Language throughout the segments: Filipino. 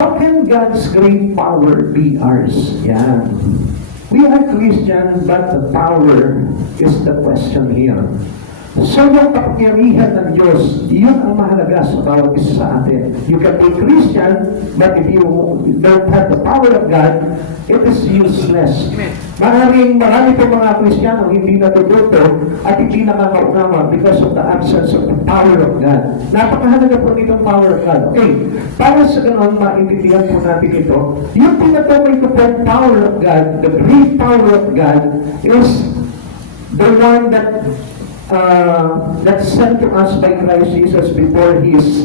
How can God's great power be ours? Yan. We are Christian, but the power is the question here. So yung kapangyarihan ng Diyos, yun ang mahalaga sa bawat isa sa atin. You can be Christian, but if you don't have the power of God, it is useless. Marami po mga Kristiyano hindi natututo at hindi nakakaunawa because of the absence of the power of God. Napakahalaga po nitong power of God. Okay, para sa ganoon, maintindihan po natin ito. Yung tinatukoy ko po power of God, the great power of God, is the one that's sent to us by Christ Jesus before His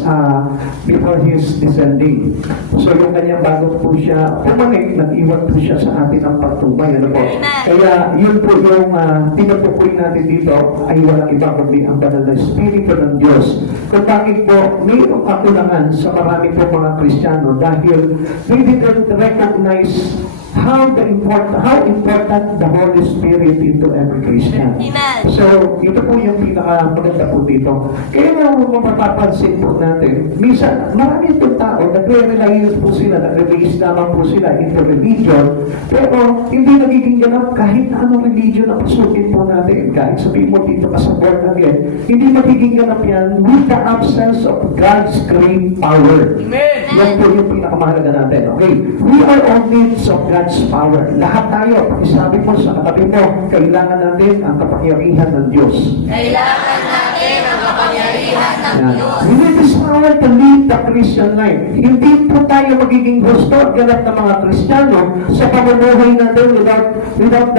descending. So yung kanyang bago po siya pumanik, nag-iwan po siya sa atin ng pagtubay. Ano po? Kaya yun po yung tinutukoy natin dito ay walang iba kundi ang banal na Espiritu ng Diyos. Kung bakit po mayroong kakulangan sa marami po mga Kristiyano dahil they didn't recognize how important the Holy Spirit into every Christian. So, ito po yung pinaka-maganda po dito. Kaya nga mapapansin po natin, minsan, marami itong tao, nagre-rely po sila, nagre-base naman po sila into religion, pero hindi nagiging ganap kahit anong religion na pasukin po natin. Kahit sabihin mo dito ka sa born again, hindi magiging ganap yan with the absence of God's great power. Yan po yung pinakamahalaga natin. Okay? We are all needs of God's power. Lahat tayo, pakisabi mo sa katabi mo, kailangan natin ang kapangyarihan ng Diyos. Kailangan natin ang kapangyarihan ng Diyos. We need this power to lead the Christian life. Hindi po tayo magiging gusto at ganap ng mga Kristiyano sa pamumuhay natin without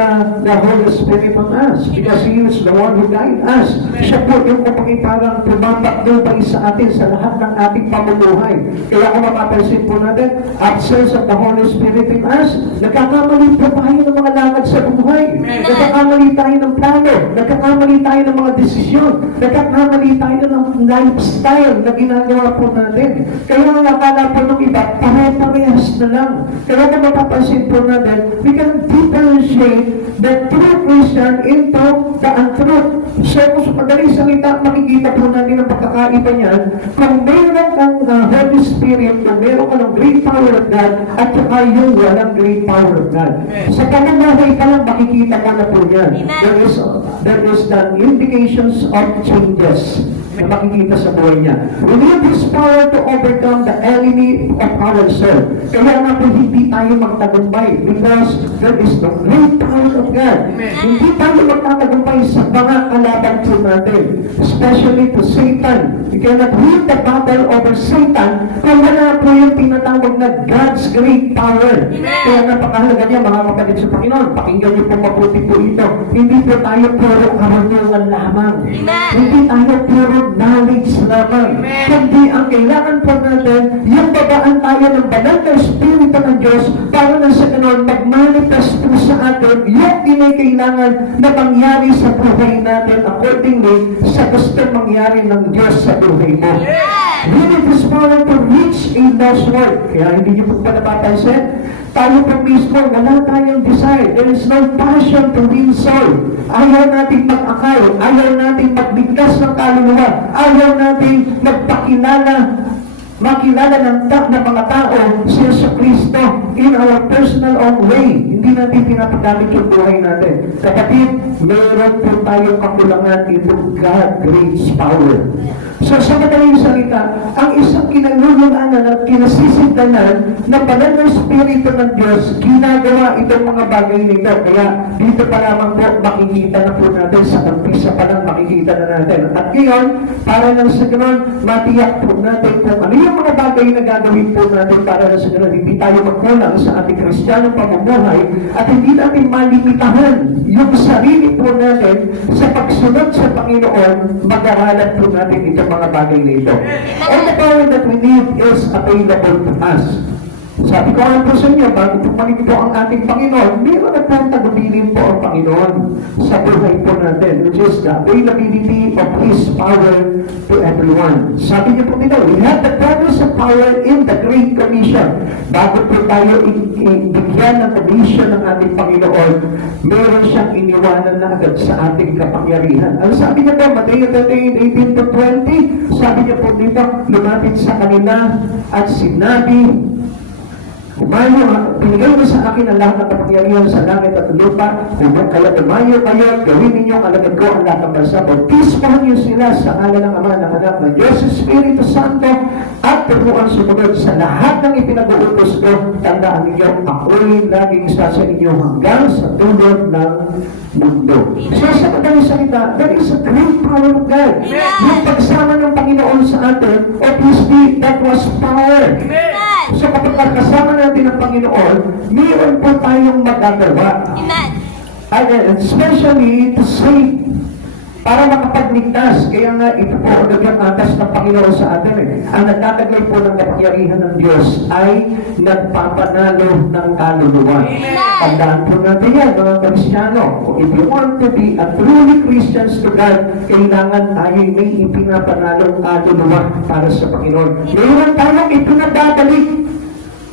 the Holy Spirit on us. Because He is the one who guide us. Siya po yung parang tumatakbay sa atin sa lahat ng ating pamumuhay. Kaya kung mapapansin po natin, absence of the Holy Spirit in us, nagkakamali po tayo ng mga lakad sa buhay. Nagkakamali tayo ng plano. Nagkakamali tayo ng mga desisyon. Nagkakamali tayo ng lifestyle na ginagawa po natin. Kaya ang akala po ng iba, pare-parehas na lang. Kaya kung mapapansin po natin, we can differentiate the true Christian into the untruth. So, kung sa madaling salita, makikita po natin ang pagkakaiba niyan. Kung mayroon kang Holy Spirit, kung mayroon ka ng great power of God, at saka yung walang great power of God. Sa pamamahay ka lang, makikita ka na po yan. There is the indications of changes na makikita sa buhay niya. We need this power to overcome the enemy of our soul. Kaya nga po hindi tayo magtagumpay because there is the great power of God. Hindi tayo magtatagumpay sa mga kalaban po natin, especially to Satan. You cannot win the battle over Satan kung wala po yung tinatawag na God's great power. Kaya napakahalaga niya mga kapatid sa Panginoon. Pakinggan niyo po mabuti po ito. Hindi po tayo puro karunungan lamang. Hindi tayo puro knowledge lamang. Kundi ang kailangan po natin, yung babaan tayo ng banal na Espiritu ng Diyos para na sa ganun mag-manifest po sa atin yung kailangan na mangyari sa buhay natin accordingly sa gusto mangyari ng Diyos sa buhay mo. We need this power to reach a lost world. Kaya hindi niyo po pa napapansin, tayo po mismo, wala tayong desire. There is no passion to win soul. Ayaw natin mag-akay. Ayaw natin magbigkas ng kaluluwa. Ayaw natin makilala ng mga tao si Yesu Cristo in our personal own way. Hindi natin pinapagamit yung buhay natin. Kapatid, meron po tayong kakulangan ito God great power. So sa madaling salita, ang isang kinalulunganan at kinasisigdanan na banal na Espiritu ng Diyos, ginagawa itong mga bagay nito. Kaya dito pa lamang po, makikita na po natin sa umpisa pa lang makikita na natin. At ngayon, para lang sa ganoon, matiyak po natin kung ano yung mga bagay na gagawin po natin para lang sa ganoon, hindi tayo magkulang sa ating Kristiyanong pamumuhay at hindi natin malimitahan yung sarili po natin sa pagsunod sa Panginoon, mag-aralan po natin itong mga bagay na ito. All the power that we need is available to us. Sabi ko po sa inyo, bago pumanig po ang ating Panginoon, meron na pong tagubilin po ang Panginoon sa buhay po natin, which is the availability of His power to everyone. Sabi niyo po dito, we have the promise of power in the Great Commission. Bago po tayo bigyan ng commission ng ating Panginoon, meron siyang iniwanan na agad sa ating kapangyarihan. Ang sabi niya po, Matthew 13:18-20, sabi niya po dito, lumapit sa kanila at sinabi, binigay mo sa akin ang lahat ng kapangyarihan sa langit at lupa, kaya tumayo kayo, gawin ninyo ang alagad ko ang lahat ng bansa. Bautismohan niyo sila sa ngalan ng Ama, ng Anak, ng Diyos Espiritu Santo, at turuan sumunod sa lahat ng ipinag-uutos ko. Tandaan ninyo, ako'y laging isa sa inyo hanggang sa dulo ng mundo. So sa madaling salita, there is a great power of God. Yung pagsama ng Panginoon sa atin, obviously, that was power. So kapag kasama natin ang Panginoon, mayroon po tayong magagawa. Especially to save, para makapagligtas. Kaya nga, ito po ang gagyang atas ng Panginoon sa atin. Ang nagtataglay po ng kapangyarihan ng Diyos ay nagpapanalo ng kaluluwa. Tandaan po natin yan, mga Kristiyano. If you want to be a truly Christians to God, kailangan tayo may ipinapanalong kaluluwa para sa Panginoon. Mayroon tayong ipinababalik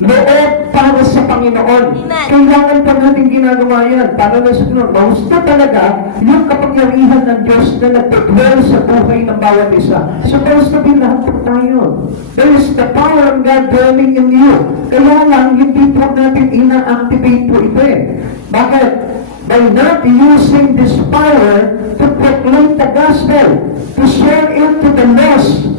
loob para sa Panginoon. Kailangan pa natin ginagawa yan. Para na sa Panginoon, mahusto talaga yung kapangyarihan ng Diyos na nagtutwell sa buhay ng bawat isa. Supposed to be lahat po tayo. There is the power of God dwelling in you. Kaya lang, hindi po natin ina-activate po ito eh. Bakit? By not using this power to proclaim the gospel, to share it to the lost.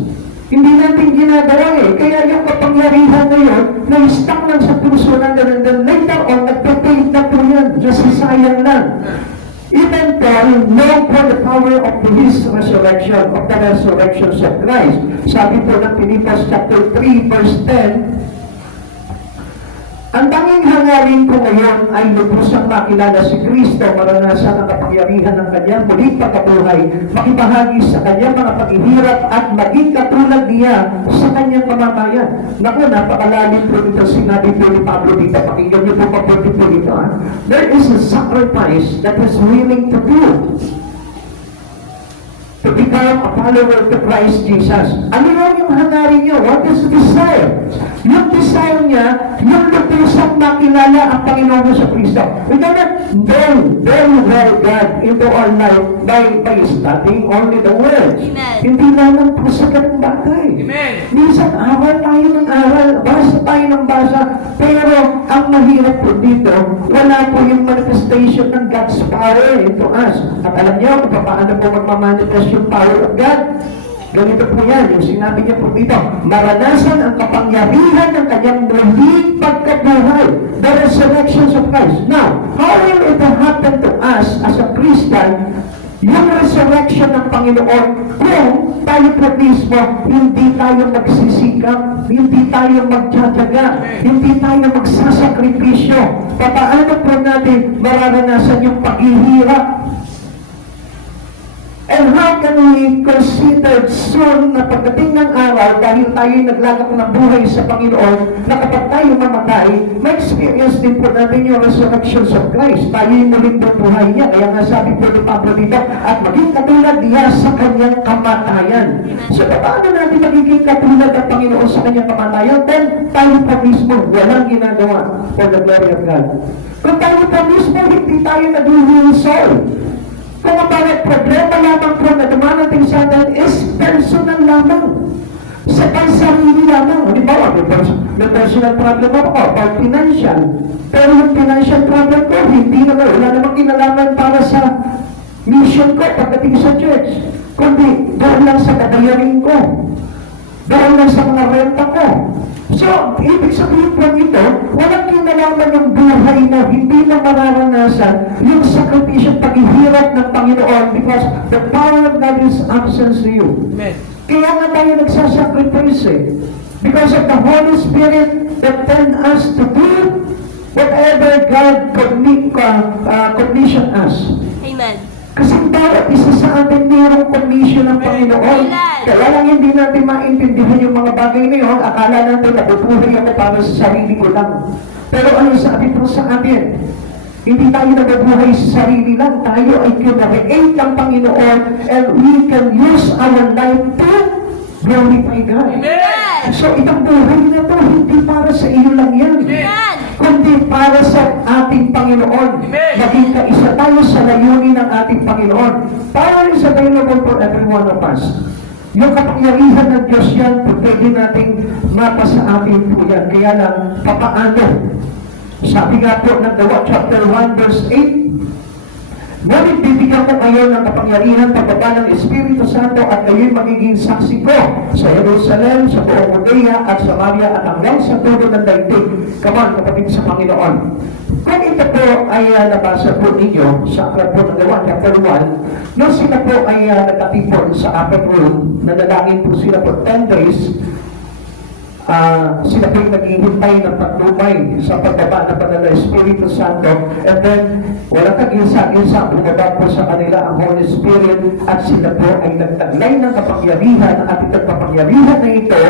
Hindi natin ginagawa eh. Kaya yung kapangyarihan na yun, na-stuck lang sa puso natin, and then later on, nagpe-paint na po yan. Just sayang lang. Even Paul know for the power of his resurrection, of the resurrections of Christ. Sabi po ng Philippians chapter 3, verse 10, ang tanging hangarin ko ngayon ay lubusang makilala si Kristo, maranasan ang kapangyarihan ng kanyang muling pagkabuhay, makibahagi sa kanyang mga paghihirap at maging katulad niya sa kanyang kamatayan. Naku, napakalalim po dito sinabi po ni Pablo dito. Pakinggan niyo po mabuti po dito. There is a sacrifice that is willing to do to become a follower to Christ Jesus. Ano yung hangarin niyo? What is the desire? Yung desire niya, yung lubusang makilala ang Panginoon sa Kristo. We cannot know very well God into our life by studying only the words. Hindi naman po sa ganung bagay. Minsan, aral tayo ng aral, basa tayo ng basa, pero ang mahirap po dito, wala po yung manifestation ng God's power into us. At alam niyo kung paano po magmamanifest yung power of God. Ganito po yan, yung sinabi niya po dito, maranasan ang kapangyarihan ng kanyang muling pagkabuhay, the resurrections of Christ. Now, how will it happen to us as a Christian, yung resurrection ng Panginoon, kung tayo po mismo, hindi tayo magsisikap, hindi tayo magtsatsaga, hindi tayo magsasakripisyo, paano po natin mararanasan yung paghihirap? And how can we consider soon na pagdating ng araw, dahil tayo naglagak ng buhay sa Panginoon, na kapag tayo mamatay, ma-experience din po natin yung resurrections of Christ. Tayo yung muling buhay niya. Kaya nga sabi po ni Pablo dito, at maging katulad niya sa kanyang kamatayan. So, paano natin magiging katulad ng Panginoon sa kanyang kamatayan? Then, tayo pa mismo walang ginagawa for the glory of God. Kung tayo pa mismo, hindi tayo nag-resolve. Kung ang bawat problema lamang po na dumarating sa atin is personal lamang. Sa pansarili lamang. Halimbawa, may personal problem ako about financial. Pero yung financial problem ko, hindi naman, wala namang kinalaman para sa mission ko pagdating sa church. Kundi, doon lang sa kadayarin ko. Doon lang sa mga renta ko. So, ibig sabihin po ito, walang kinalaman ng buhay na hindi na mararanasan yung sakripisyo paghihirap ng Panginoon because the power of God is absent to you. Amen. Kaya nga tayo nagsasacrifice eh. Because of the Holy Spirit that tend us to do whatever God commission us. Amen. Kasi bawat isa sa atin mayroong commission ng Panginoon. Kaya lang hindi natin maintindihan yung mga bagay na yun. Akala natin nabubuhay ako para sa sarili ko lang. Pero ano sabi po sa atin? Hindi tayo nabubuhay sa sarili lang. Tayo ay kinarelate ng Panginoon and we can use our life to glorify God. Amen. So itong buhay na to, hindi para sa iyo lang yan. Amen. Kundi para sa ating Panginoon. Maging kaisa tayo sa layunin ng ating Panginoon. Power is available for every one of us. Yung kapangyarihan ng Diyos yan, pwede nating mapa sa atin po yan. Kaya lang, papaano? Sabi nga po ng Gawa chapter 1 verse 8, ngunit bibigyan ko kayo ng kapangyarihan pagbaba ng Espiritu Santo at kayo'y magiging saksi ko sa Jerusalem, sa buong Judea at Samaria at hanggang sa dulo ng daigdig. Come on, kapatid sa Panginoon. Kung ito po ay nabasa po ninyo sa aklat po ng Gawa chapter 1, nung sila po ay nagkatipon sa upper room, nanalangin po sila for 10 days, sila po'y naghihintay ng patnubay sa pagbaba ng Banal na Espiritu Santo, and then walang kagilsa-gilsa, bumaba po sa kanila ang Holy Spirit at sila po ay nagtaglay ng kapangyarihan at itong kapangyarihan na ito,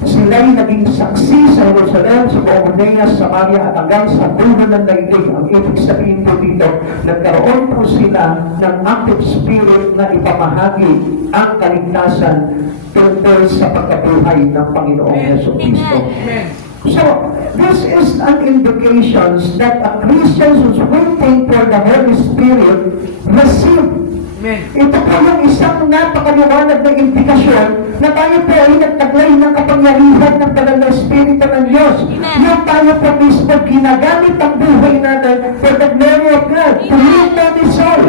sila'y naging saksi sa Jerusalem, sa buong Judea, Samaria at hanggang sa dulo ng daigdig. Ang ibig sabihin po dito, nagkaroon po sila ng active spirit na ipamahagi ang kaligtasan tungkol sa pagkabuhay ng Panginoong Jesucristo. So, this is an indication that a Christian who's waiting for the Holy Spirit receive. Ito po yung isang napakaliwanag na indikasyon na tayo po ay nagtaglay ng kapangyarihan ng Banal na Espiritu ng Diyos. Yung tayo po mismo ginagamit ang buhay natin for the glory of God, to live by the soul.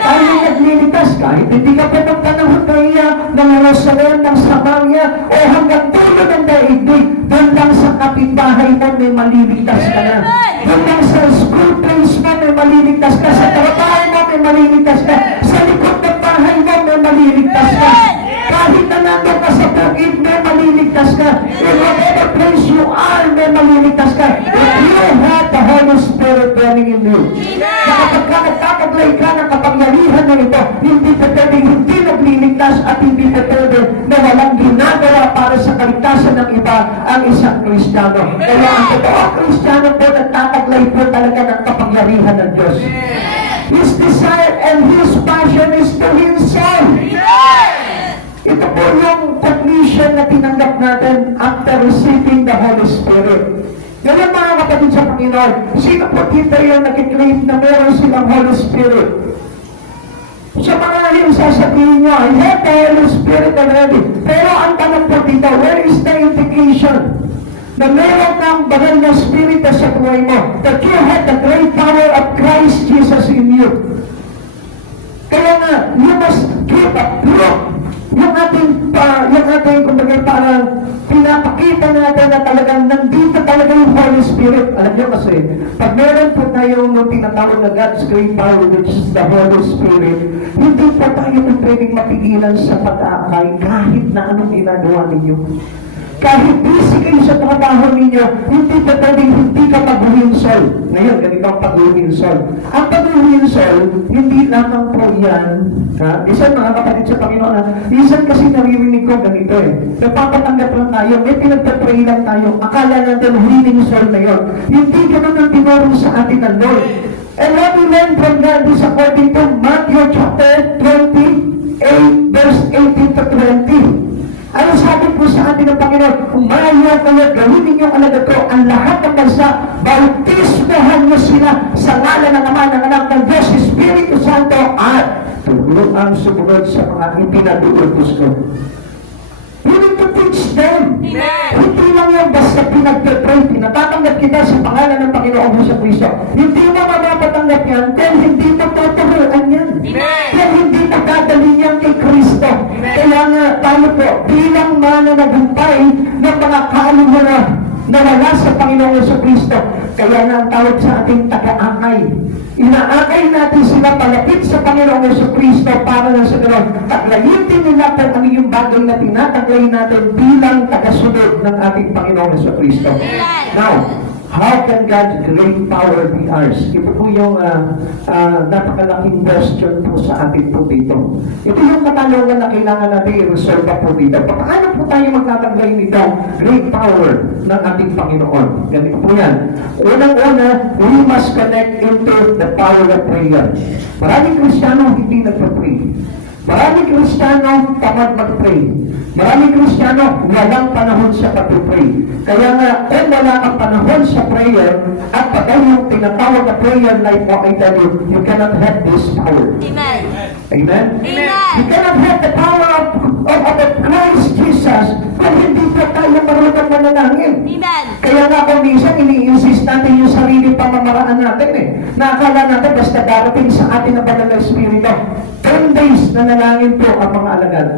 Tayo naglilitas kahit hindi ka po ng panahon kaya ng Jerusalem, ng Samaria, o hanggang dulo ng daigdig, doon lang sa kapitbahay mo may maliligtas ka na. Doon lang sa school place mo may maliligtas ka, sa trabaho mo may maliligtas ka, sa likod ng bahay mo may maliligtas ka. Kahit na nandun ka sa bukid, may maliligtas ka. In whatever place you are, may maliligtas ka. If you have the Holy Spirit dwelling in you. Kapag ka nagtataglay ka ng kapangyarihan na ito, hindi pa pwede hindi nagliligtas at hindi pa pwede na walang ginagawa para sa kaligtasan ng iba ang isang Kristiyano. Kaya ang totoong Kristiyano po nagtataglay po talaga ng kapangyarihan ng Diyos. His desire and His passion is to Himself. Ito po yung conclusion na tinanggap natin after receiving the Holy Spirit. Ngayon mga kapatid sa Panginoon, sino po dito yung nakiklaim na meron silang Holy Spirit? Sa mga yung sasabihin nyo, I have the Holy Spirit already. Pero ang tanong po dito, where is the indication na meron kang banal na Spirit sa buhay mo, that you have the great power of Christ Jesus in you? Kaya nga, you must give a proof. Yung ating kumbaga parang pinapakita natin na talagang nandito talaga yung Holy Spirit. Alam niyo kasi, pag meron po tayong tinatawag na God's great power, which is the Holy Spirit, hindi po tayo pwedeng mapigilan sa pag-aakay kahit na anong ginagawa ninyo. Kahit busy kayo sa trabaho ninyo, hindi pa pwedeng hindi ka pag-uhinsol. Ngayon, ganito ang pag-uhinsol. Ang pag-uhinsol, hindi lamang po yan. Isan mga kapatid sa Panginoon, isan kasi naririnig ko ganito Napapatanggap lang tayo, may pinagpapray lang tayo. Akala natin uhinsol na yun. Hindi ganun ang tinuro sa atin ng Lord. And what we learn from God is according to Matthew chapter 28, verse 18 to 20. Ano sabi po sa atin ng Panginoon? Umayo kayo, gawin ninyong alagad ko ang lahat ng bansa, bautismohan niyo sila sa ngalan ng Ama, ng Anak, ng Diyos, Espiritu Santo, at tulungan sumunod sa mga ipinaduutos ko. We need to teach them. Hindi lang yan basta pinag-pray, pinatatanggap kita sa pangalan ng Panginoong Jesucristo. Hindi mo mapapatanggap yan, dahil hindi mo tuturuan yan. Dahil hindi mo dadalhin yan kay Kristo. Kaya nga tayo po, bilang mananagumpay ng mga kaluluwa na wala sa Panginoong Jesucristo, kaya nga ang tawag sa ating taga-akay. Inaakay natin sila palapit sa Panginoong Jesucristo para na sa gano'n. Taglayin din nila kung ano yung bagay na tinataglay natin bilang tagasunod ng ating Panginoong Jesucristo. Now, how can God's great power be ours? Ito po yung napakalaking question po sa atin po dito. Ito yung katanungan na kailangan natin i-resolve po dito. Paano po tayo magtataglay nito great power ng ating Panginoon? Ganito po yan. Unang-una, we must connect into the power of prayer. Maraming Kristiyano hindi nagpa-pray. Maraming Kristiyano tamad mag-pray. Maraming Kristiyano walang panahon sa pag-pray. Kaya nga, kung wala kang panahon sa prayer, at pagka yung tinatawag na prayer life mo, I tell you, you cannot have this power. Amen. Amen? Amen. You cannot have the power of about Christ Jesus kung hindi pa tayo marunong manalangin. Amen. Kaya nga kung minsan ini-insist natin yung sarili pamamaraan natin eh. Nakakala natin basta darating sa atin ang banal na Espiritu. 10 days na nalangin po ang mga alagad.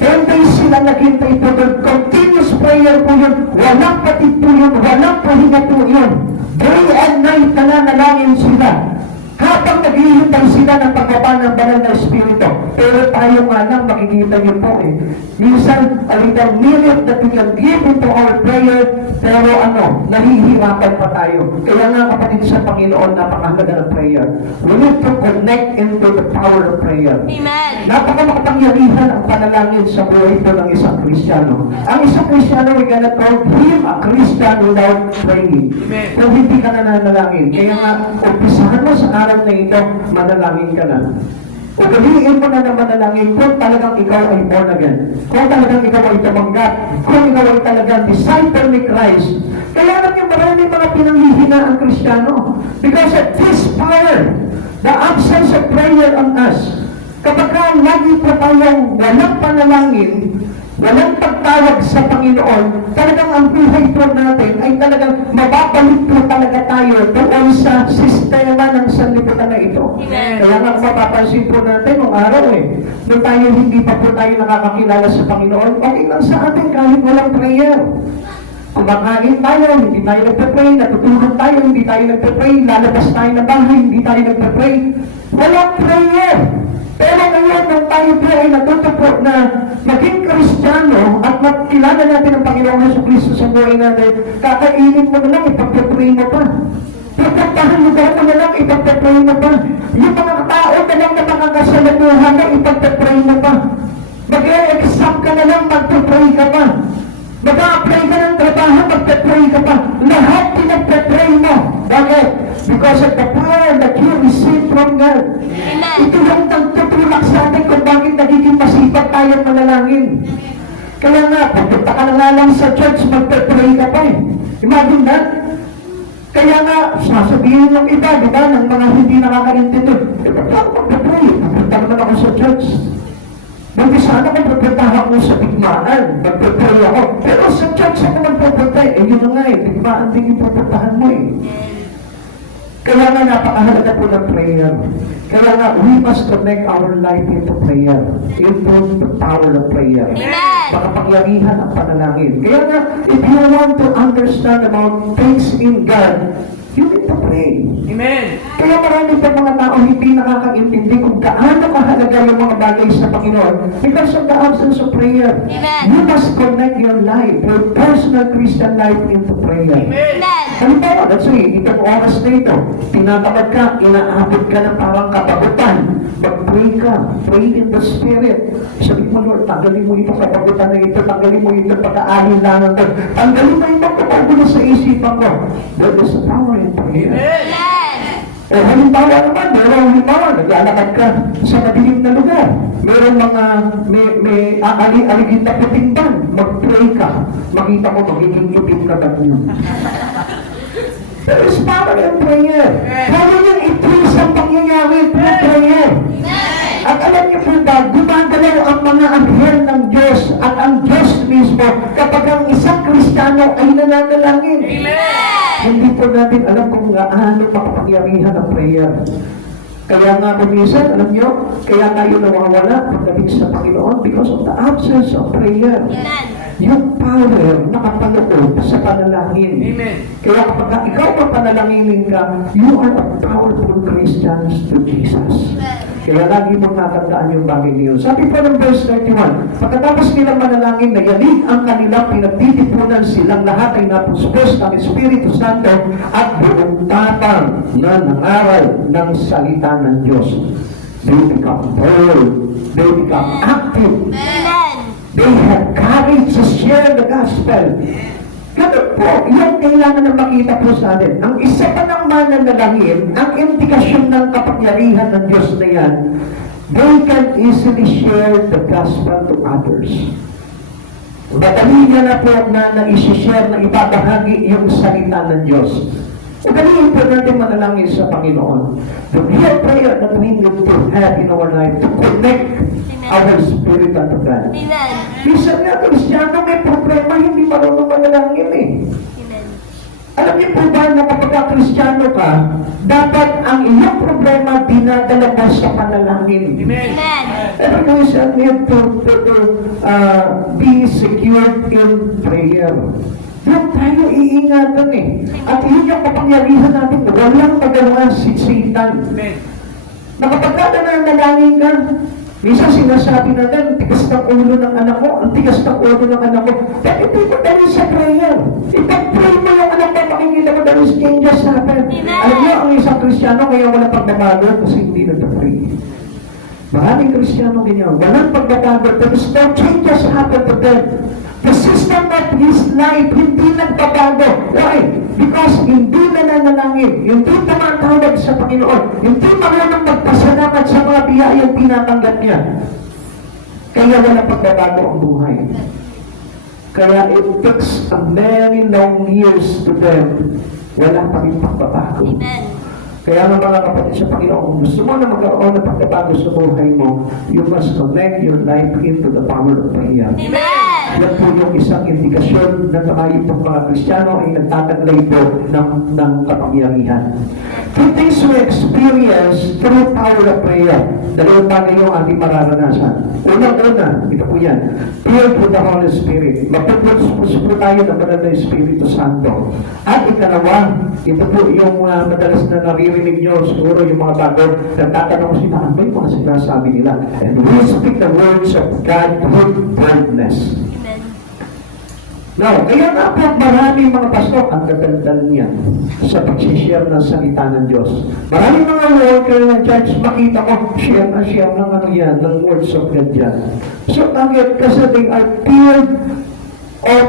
10 days sila naghintay po doon. Continuous prayer po yun. Walang patid po yun. Walang pahinga po yun. Day and night na nanalangin sila. Habang naghihintay sila ng pagbaba ng banal na Espiritu. Pero tayo nga lang, makikita niyo po eh. Minsan, a little minute that we can give into our prayer, pero nahihirapan pa tayo. Kaya nga kapatid sa Panginoon, napakahalaga ng prayer. We need to connect into the power of prayer. Amen. Napaka-makapangyarihan ang panalangin sa buhay po ng isang Kristiyano. Ang isang Kristiyano, we cannot call him a Christian without praying. Kung hindi ka na nanalangin. Kaya nga, umpisahan mo sa araw na ito, manalangin ka na. O gawin mo na ng manalangin kung talagang ikaw ay born again. Kung talagang ikaw ay tumanggap. Kung ikaw ay talagang disciple ni Christ. Kaya lang yung marami mga pinanghihina ang Kristiyano. Because of this power, the absence of prayer on us. Kapag lagi po tayong walang panalangin, walang pagtawag sa Panginoon, talagang ang buhay po natin ay talagang mababalik po talaga tayo doon sa sistema ng sanlibutan na ito. Amen. Kaya nga mapapansin po natin nung araw nung tayo hindi pa po tayo nakakakilala sa Panginoon, okay lang sa atin kahit walang prayer. Kumakain tayo, hindi tayo nagpe-pray, natutulog tayo, hindi tayo nagpe-pray, lalabas tayo ng bahay, hindi tayo nagpe-pray. Walang prayer. Pero ngayon, nung tayo po ay natuto po na maging Kristiyano at makilala natin ang Panginoong Jesucristo sa buhay natin, kakainin mo na lang, ipagpe-pray mo pa. Pupuntahan mo na lang, ipagpe-pray mo pa. Yung mga tao na lang na makakasalamuhan na, ipagpe-pray mo pa. Mag-e-exam ka na lang, magpe-pray ka pa. Mag-a-apply ka ng trabaho, magpe-pray ka pa. Lahat pinagpe-pray mo. Bakit? Because of the power that you receive from God. Amen. Ito yung nagtutulak sa atin kung bakit nagiging masipag tayo manalangin. Kaya nga, pupunta ka na nga lang sa church, magpe-pray ka pa eh. Imagine that. Kaya nga, sasabihin ng iba, di ba, ng mga hindi nakakaintindi, ba't ako magpe-pray? Pupunta naman ako sa church. Buti sana kung pupuntahan ako sa digmaan, magpe-pray ako. Pero sa church ako magpupunta eh. Yun na nga eh, digmaan din yung pupuntahan mo eh. Kaya nga napakahalaga po ng prayer. Kaya nga, we must connect our life into prayer. Into the power of prayer. Amen. Makapangyarihan ang panalangin. Kaya nga, if you want to understand about things in God, you need to pray. Amen. Kaya marami pa mga tao hindi nakakaintindi kung gaano kahalaga yung mga bagay sa Panginoon because of the absence of prayer. Amen. You must connect your life, your personal Christian life into prayer. Amen. Halimbawa, let's say, itong oras na ito, tinatamad ka, inaabot ka ng parang kapagutan. Mag-pray ka, pray in the Spirit. Sabi mo, Lord, tanggalin mo itong kapagutan na ito, tanggalin mo itong pagkaahilangan ko, tanggalin mo itong kapagutan sa isipan ko. There is a power in prayer. Amen. Eh, halimbawa naman, halimbawa, naglalakad ka sa madilim na lugar. Merong mga, may aligid na puting ban. Mag-pray ka. Makita mo, magiging lupit ka bagyo. There is power in prayer. Kaya niyang i-praise ang pangyayari through prayer. At alam niyo po ba, gumagalaw ang mga anghel ng Diyos at ang Diyos mismo kapag ang isang Kristiyano ay nananalangin. Hindi po natin alam kung gaano makapangyarihan ang prayer. Kaya nga kung minsan, alam niyo, kaya tayo nawawala pagdating sa Panginoon because of the absence of prayer. Yung power nakapaloob sa panalangin. Amen. Kaya kapag ikaw mapanalanginin ka, you are a powerful Christian to Jesus. Kaya lagi mong natandaan yung bagay niyo. Sabi po ng verse 31, pagkatapos nilang manalangin, nayanig ang kanilang pinagtitipunan, silang lahat ay napuspos ng Espiritu Santo at buong tapang na nangaral ng salita ng Diyos. They become bold. They become active. Amen. They have courage to share the gospel. Ganun po, yung kailangan na makita po sa atin. Ang isa pa ng mananalangin, ang indikasyon ng kapangyarihan ng Diyos na yan, they can easily share the gospel to others. Madali niya na po na isi-share, na ibabahagi yung salita ng Diyos. Ugaliin po natin manalangin sa Panginoon. The real prayer that we need to have in our life to connect our spirit unto God. Amen. Minsan nga, Kristiyano, may problema, hindi marunong manalangin eh. Amen. Alam niyo po ba na kapag Kristiyano ka, dapat ang iyong problema dinadala mo sa panalangin. Amen. Every Christian need to be secured in prayer. Doon tayo iingatan eh. At yun yung kapangyarihan natin. Walang magawa si Satan. Na kapag nanalangin ka, minsan sinasabi natin, tigas ng ulo ng anak ko, ang tigas ng ulo ng anak ko. Bakit hindi mo dali sa prayer? Ipag-pray mo yung anak mo, makikita mo dali changes happen. Alam niyo, ang isang Kristiyano, kaya wala pagbabago kasi hindi nagpa-pray. Maraming Kristiyano ganyan, walang pagbabago, because no changes happen to them. The system of his life, hindi nagbabago. Why? Because hindi nananalangin, hindi tumatawag sa Panginoon, hindi marunong magpasalamat sa mga biyayang tinatanggap niya. Kaya walang pagbabago ang buhay. Kaya it takes a many long years to them, wala pa rin pagbabago. Amen. Kaya nga mga kapatid sa Panginoon, kung gusto mo na magkaroon ng pagbabago sa buhay mo, you must connect your life into the power of prayer. Amen. Yan po yung isang indikasyon na tayo pong mga Kristiyano ay nagtataglay po ng kapangyarihan. Two things we experience through power of prayer. Dalawang bagay yung ating mararanasan. Unang-una, ito po yan, filled with the Holy Spirit. Mapagpapos po tayo ng banal na Espiritu Santo. At ikalawa, ito po yung madalas na naririnig nyo, siguro yung mga bago, nagtatanong sila, ano ba yung mga sinasabi nila? And we speak the words of God with boldness. No, kaya nga po maraming mga pastor ang gagandal niya sa pag-share ng salita ng Diyos. Maraming mga worker ng church, makita ko, share ng ano yan, ng words of God yan. So, bakit? Kasi they are filled of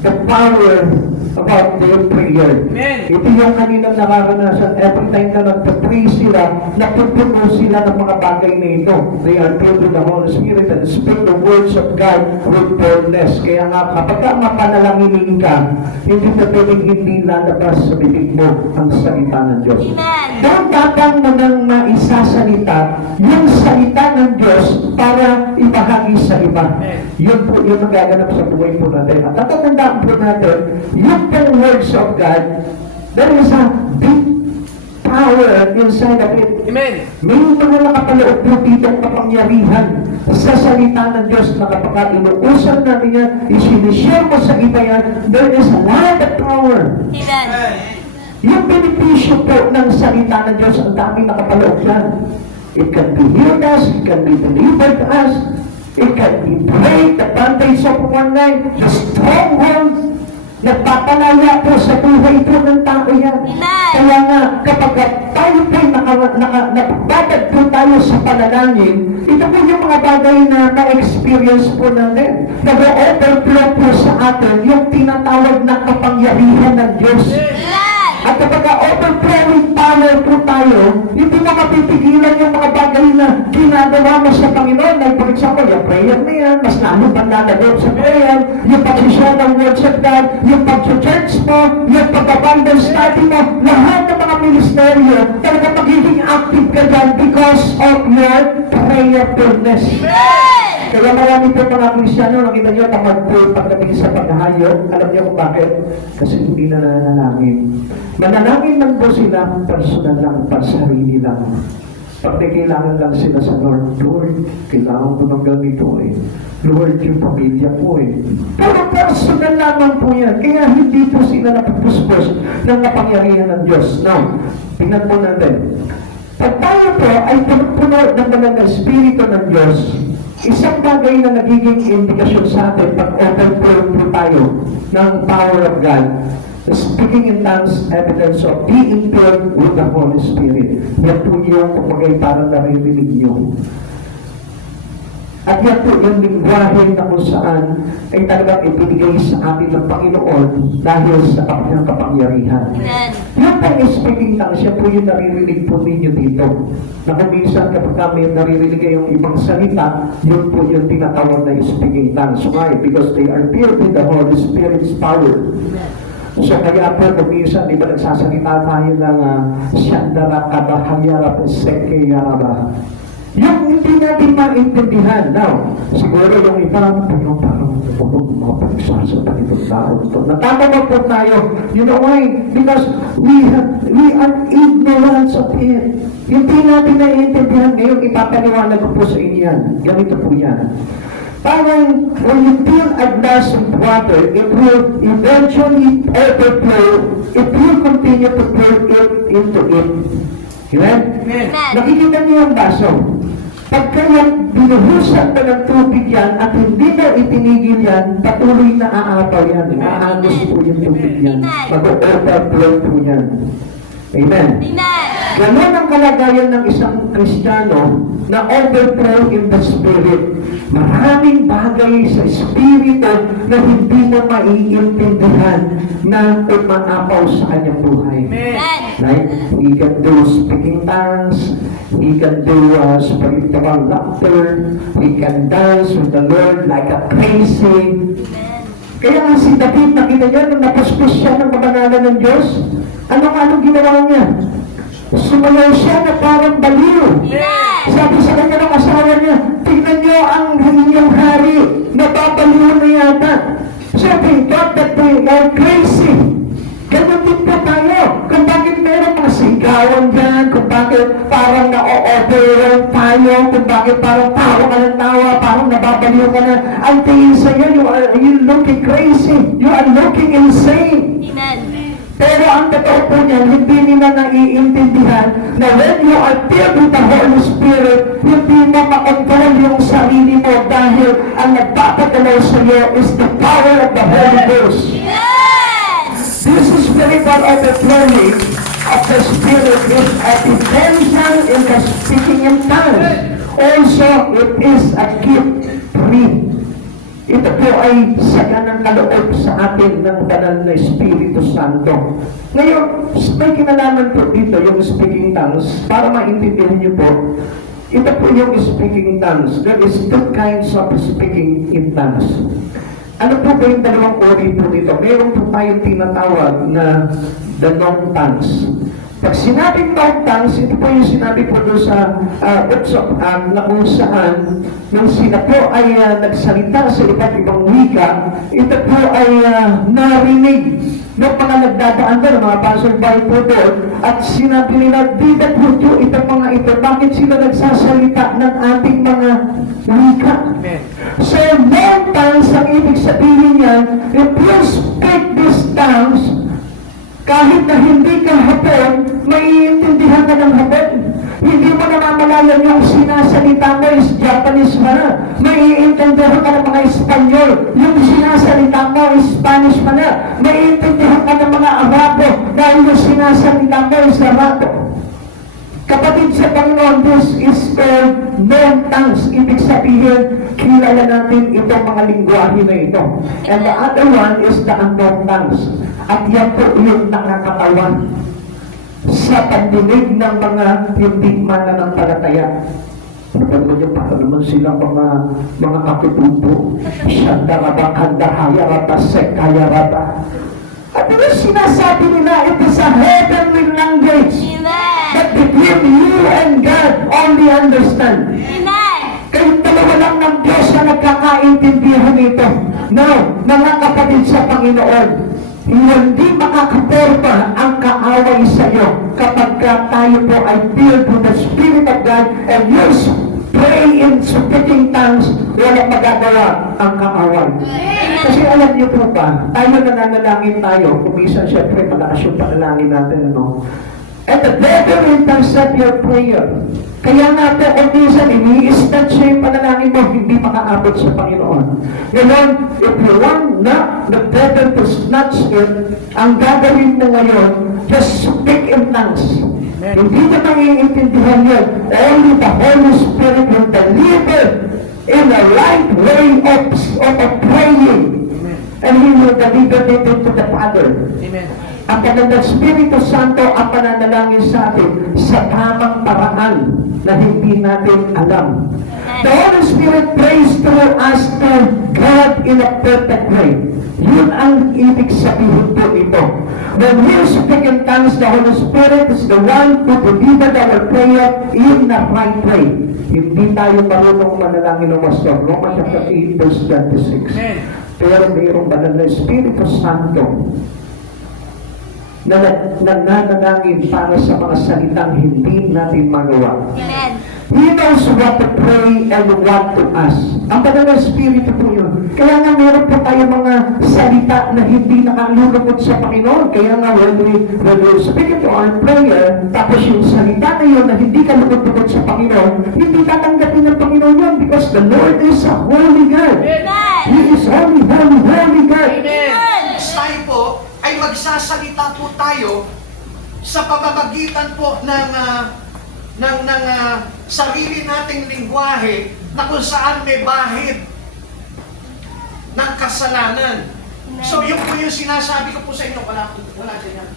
the power about their prayer. Amen. Ito yung kanilang nakaranasan. Every time na nagpa-pray sila, napupuno sila ng mga bagay na ito. They are filled with the Holy Spirit and speak the words of God with boldness. Kaya nga, kapag ka mapanalanginin ka, hindi na pwedeng hindi lalabas sa bibig mo ang salita ng Diyos. Amen. Doon tapang mo nang maisasalita yung salita ng Diyos para ibahagi sa iba. Yun po yung nagaganap sa buhay po natin. At natatandaan po natin, yung pong words of God, there is a big power inside of it. Amen. May mga nakapaloob po dito ang kapangyarihan sa salita ng Diyos na kapag inuusap natin yan, isinishare mo sa iba yan, there is a lot of power. Amen. Yung benepisyo po ng salita ng Diyos, ang daming nakapaloob yan. It can be healed us, it can be delivered us, it can be break the bondage of one night, the stronghold. Nagpapalaya po sa buhay po ng tao yan. Kaya nga, kapag tayo po nakababad po tayo sa panalangin, ito po yung mga bagay na na-experience po natin. Nag-overflow po sa atin yung tinatawag na kapangyarihan ng Diyos. At kapag overflowing power po tayo, hindi mo mapipigilan yung mga bagay na ginagawa mo sa Panginoon. Like for example, yung prayer na yan, mas lalo pang lalagod sa prayer, yung pag-share ng words of God, yung pag-church mo, yung pag-Bible study mo, lahat ng mga ministeryo, talaga magiging active ka dyan because of your prayerfulness. Kaya marami po mga Kristiyano, nakita nyo, tamad po pagdating sa paghahayo. Alam niyo kung bakit? Kasi hindi na nananalangin. Manalangin man po sila, personal lang, pansarili lang. Pag may kailangan lang sila sa Lord, Lord, kailangan po ng ganito eh. Lord, yung pamilya po eh. Pero personal lamang po yan. Kaya hindi po sila napupuspos ng kapangyarihan ng Diyos. Now, tingnan po natin. Pag tayo po ay puno ng mga Espiritu ng Diyos, isang bagay na nagiging indikasyon sa atin pag overflow po tayo ng power of God, speaking in tongues, evidence of being filled with the Holy Spirit. Yan po yung kumagay parang naririnig nyo. At yan po yung lingwahe na kung saan ay talagang ibinigay sa atin ng Panginoon dahil sa kanyang kapangyarihan. Amen. Yung pang speaking tongues, yan po yung naririnig po ninyo dito. Na kung minsan kapag kami naririnig yung ibang salita, yun po yung tinatawag na speaking tongues. Why? Because they are filled with the Holy Spirit's power. So kaya po kung minsan, di ba nagsasalita tayo ng Shandara Kabahayara Sekeyaraba. Yung hindi natin maintindihan. Now, siguro yung iba, pero parang mga pagsasabi itong tao ito. Natatawa po tayo. You know why? Because we are ignorant of it. Hindi natin naiintindihan. Ngayon, ipapaliwanag ko po sa inyo yan. Ganito po yan. Parang when you fill a glass of water, it will eventually overflow. It will continue to pour it into it. Amen? Amen. Nakikita niyo yung baso. Pagka yan, binuhusan pa ng tubig yan at hindi na itinigil yan, patuloy na aapaw yan. Maagos po yung tubig yan. Mag-overflow po yan. Amen. Amen. Ganon ang kalagayan ng isang Kristiyano na overflow in the Spirit. Maraming bagay sa Espiritu na hindi mo maiintindihan na umaapaw sa kanyang buhay. Amen. Right? He can do speaking tongues. He can do spiritual laughter. He can dance with the Lord like a crazy. Kaya nga si David, nakita niya nung napaspos siya ng kabanalan ng Diyos, anong ginawa niya? Sumayaw siya na parang baliw. Sabi sa kanya ng asawa niya, tingnan niyo ang inyong hari, nababaliw na yata. Sabi, God, that we are crazy. Ganun din po tayo. Kung bakit meron mga sigawan dyan, kung bakit parang na-overwhelm tayo, kung bakit parang tawa ka ng tawa, parang nababaliw ka na, ang tingin sa'yo, you looking crazy. You are looking insane. Amen. Pero ang totoo po niyan, hindi nila naiintindihan na when you are filled with the Holy Spirit, hindi mo makontrol yung sarili mo dahil ang nagpapadalaw sa iyo is the power of the Holy Ghost. This is spiritual overflowing of the Spirit is a potential in the speaking in tongues. Also, it is a gift free. Ito po ay saganang kaloob sa atin ng banal na Espiritu Santo. Ngayon, may kinalaman po dito yung speaking tongues. Para maintindihan niyo po, ito po yung speaking tongues. There is two kinds of speaking in tongues. Ano po ba yung dalawang uri po dito? Meron po tayong tinatawag na the known tongues. Pag sinabing known tongues, ito po yung sinabi po doon sa books of Acts na kung saan nung sila po ay nagsalita sa iba't ibang wika, ito po ay narinig ng mga nagdadaan doon, mga passerby po doon, at sinabi nila, di that would do itong mga ito, bakit sila nagsasalita ng ating mga wika? So, known tongues, ang ibig sabihin yan, if you speak these tongues, kahit na hindi ka Hapon, maiintindihan ka ng Hapon. Hindi mo namamalayan yung sinasalita mo is Japanese man na. Maiintindihan ka ng mga Espanyol. Yung sinasalita mo is Spanish man na. Maiintindihan ka ng mga Arabo dahil yung sinasalita mo is Arabo. Kapatid sa Panginoon, this is called known tongues. Ibig sabihin, kilala natin itong mga lingwahe na ito. And the other one is the unknown tongues. At yan po yung nakakatawan sa pandinig ng mga hindi mananampalataya. Napagod niyo, para naman sila mga katutubo. Shandaraba, kandarayarata, sekayarata. At ito sinasabi nila, it is a heavenly language that between you and God only understand. Kayong dalawa lang ng Diyos na nagkakaintindihan ito. Now, mga kapatid sa Panginoon, hindi makakaporma ang kaaway sa iyo kapag tayo po ay filled with the Spirit of God and you pray in speaking tongues, walang magagawa ang kaaway. Kasi alam niyo po ba, tayo nananalangin tayo, kumisan syempre malakas yung panalangin natin, ano? And the devil intercept your prayer. Kaya nga po, kung minsan, ini-start siya yung panalangin mo, hindi makaabot sa Panginoon. Ngayon, if you want not the devil to snatch it, ang gagawin mo ngayon, just speak in tongues. Hindi na maiintindihan yun. Only the Holy Spirit will deliver in the right way of praying. And He will deliver it to the Father. Amen. Ang Kanyang Espiritu Santo ang pananalangin sa atin sa tamang paraan na hindi natin alam. The Holy Spirit prays through us to God in a perfect way. Yun ang ibig sabihin po ito. When we speak in tongues, Sometimes the Holy Spirit is the one who delivered our prayer in the right way. Hindi tayo marunong manalangin ng Pastor. Romans chapter 8 verse 26. Pero mayroong banal na Espiritu Santo na nananalangin para sa mga salitang hindi natin magawa. Amen. He knows what to pray and what to ask. Ang banal na Espiritu po yun. Kaya nga meron po tayo mga salita na hindi nakalulungkot sa Panginoon. Kaya nga when we speak into our prayer, tapos yung salita na yun na hindi ka lungkot sa Panginoon, hindi tatanggapin ng Panginoon yun because the Lord is a holy God. He is holy, holy, holy God. Tayo po ay magsasalita po tayo sa pamamagitan po ng sarili nating lingwahe na kung saan may bahid ng kasalanan. So yun po yung sinasabi ko po sa inyo. Wala dyan yan.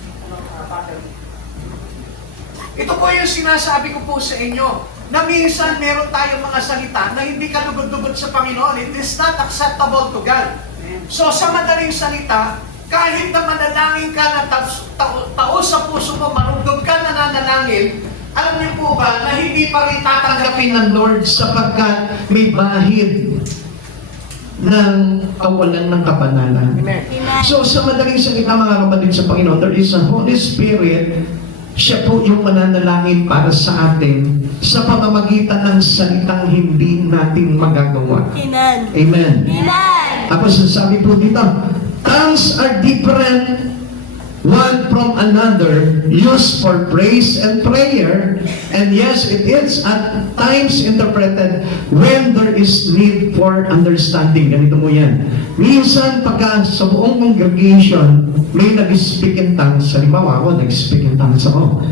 Ito po yung sinasabi ko po sa inyo na minsan meron tayong mga salita na hindi kalugod-lugod sa Panginoon. It is not acceptable to God. So sa madaling salita, kahit na manalangin ka na tao sa puso mo, marugod ka na nanalangin, alam niyo po ba na hindi pa rin tatanggapin ng Lord sapagkat may bahid ng kawalan ng kabanalan. Amen. So sa madaling salita mga kapatid sa Panginoon, there is a Holy Spirit. Siya po yung mananalangin para sa atin sa pamamagitan ng salitang hindi natin magagawa. Amen. Amen. Amen. Tapos sabi po dito, tongues are different one from another, used for praise and prayer, and yes, it is at times interpreted when there is need for understanding. Ganito mo yan. Minsan, pagka sa buong congregation, may nag-speak in tongues. Halimbawa ako, nag-speak in tongues ako.